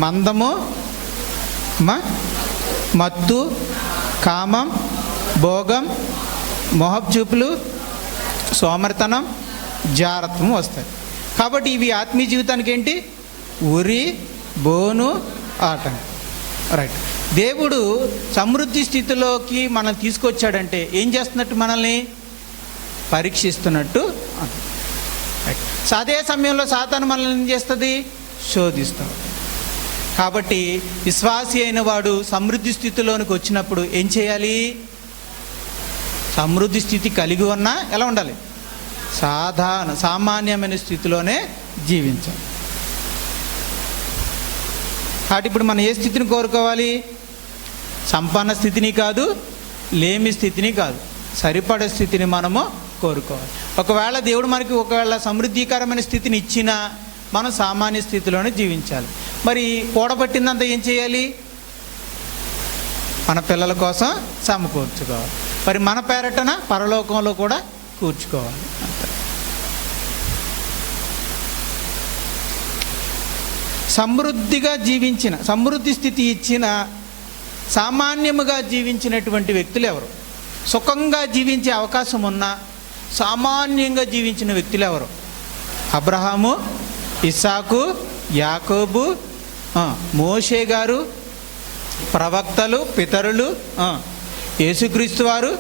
మందము, మత్తు, కామం, భోగం, మోహపు చూపులు, సోమరితనం, జారత్వం వస్తాయి. కాబట్టి ఇవి ఆత్మీయ జీవితానికి ఏంటి? ఉరి, బోను ఆటంకం. రైట్. దేవుడు సమృద్ధి స్థితిలోకి మనం తీసుకొచ్చాడంటే ఏం చేస్తున్నట్టు? మనల్ని పరీక్షిస్తున్నట్టు. రైట్. అదే సమయంలో సాతాను మనల్ని ఏం చేస్తుంది? శోధిస్తాడు. కాబట్టి విశ్వాసి అయిన వాడు సమృద్ధి స్థితిలోనికి వచ్చినప్పుడు ఏం చేయాలి? సమృద్ధి స్థితి కలిగి ఉన్నా ఎలా ఉండాలి? సామాన్యమైన స్థితిలోనే జీవించాలి. కాబట్టి ఇప్పుడు మనం ఏ స్థితిని కోరుకోవాలి? సంపన్న స్థితిని కాదు, లేమి స్థితిని కాదు, సరిపడే స్థితిని మనము కోరుకోవాలి. ఒకవేళ దేవుడు మనకి సమృద్ధికరమైన స్థితిని ఇచ్చినా మనం సామాన్య స్థితిలోనే జీవించాలి. మరి కూడబట్టిందంతా ఏం చేయాలి? మన పిల్లల కోసం సమకూర్చుకోవాలి. మరి మన పేరటన పరలోకంలో కూడా కూర్చుకోవాలి. సమృద్ధిగా జీవించిన, సమృద్ధి స్థితి ఇచ్చిన, సామాన్యముగా జీవించినటువంటి వ్యక్తులు ఎవరు? సుఖంగా జీవించే అవకాశం ఉన్నా సామాన్యంగా జీవించిన వ్యక్తులు ఎవరు? అబ్రహాము, ఇస్సాకు, యాకోబు, మోషే గారు, ప్రవక్తలు, పితరులు, యేసుక్రీస్తు వారు,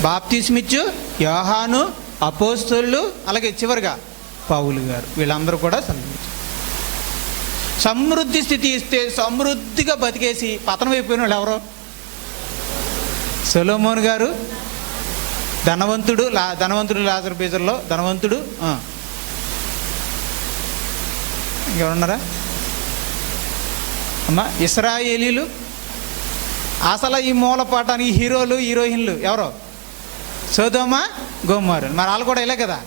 బాప్తిస్మిచ్చు యోహాను, అపోస్తలులు, అలాగే చివరిగా పౌలు గారు. వీళ్ళందరూ కూడా సమృద్ధి స్థితి ఇస్తే సమృద్ధిగా బతికేసి పతనం అయిపోయిన వాళ్ళు ఎవరో? సొలొమోను గారు, ధనవంతుడు లాజరు బేజర్లో ధనవంతుడు. ఇంకెవరున్నారా అమ్మా? ఇశ్రాయేలీలు. అసలు ఈ మూలపాటానికి హీరోలు హీరోయిన్లు ఎవరో? సొదొమ గొమొర్రా. మరి వాళ్ళు కూడా ఇలా కదా.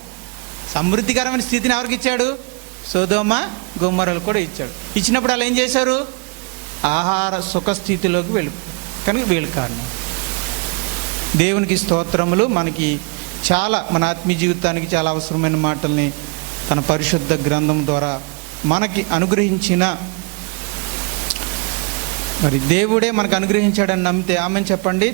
సమృద్ధికరమైన స్థితిని ఎవరికి ఇచ్చాడు? సొదొమ గొమొర్రాలు కూడా ఇచ్చాడు. ఇచ్చినప్పుడు వాళ్ళు ఏం చేశారు? ఆహార సుఖస్థితిలోకి వెళ్ళిపోయారు. కనుక వీళ్ళు కారణం. దేవునికి స్తోత్రములు. మనకి చాలా, మన ఆత్మీయ జీవితానికి చాలా అవసరమైన మాటల్ని తన పరిశుద్ధ గ్రంథం ద్వారా మనకి అనుగ్రహించిన మరి దేవుడే మనకు అనుగ్రహించాడని నమ్మితే ఆమెను చెప్పండి.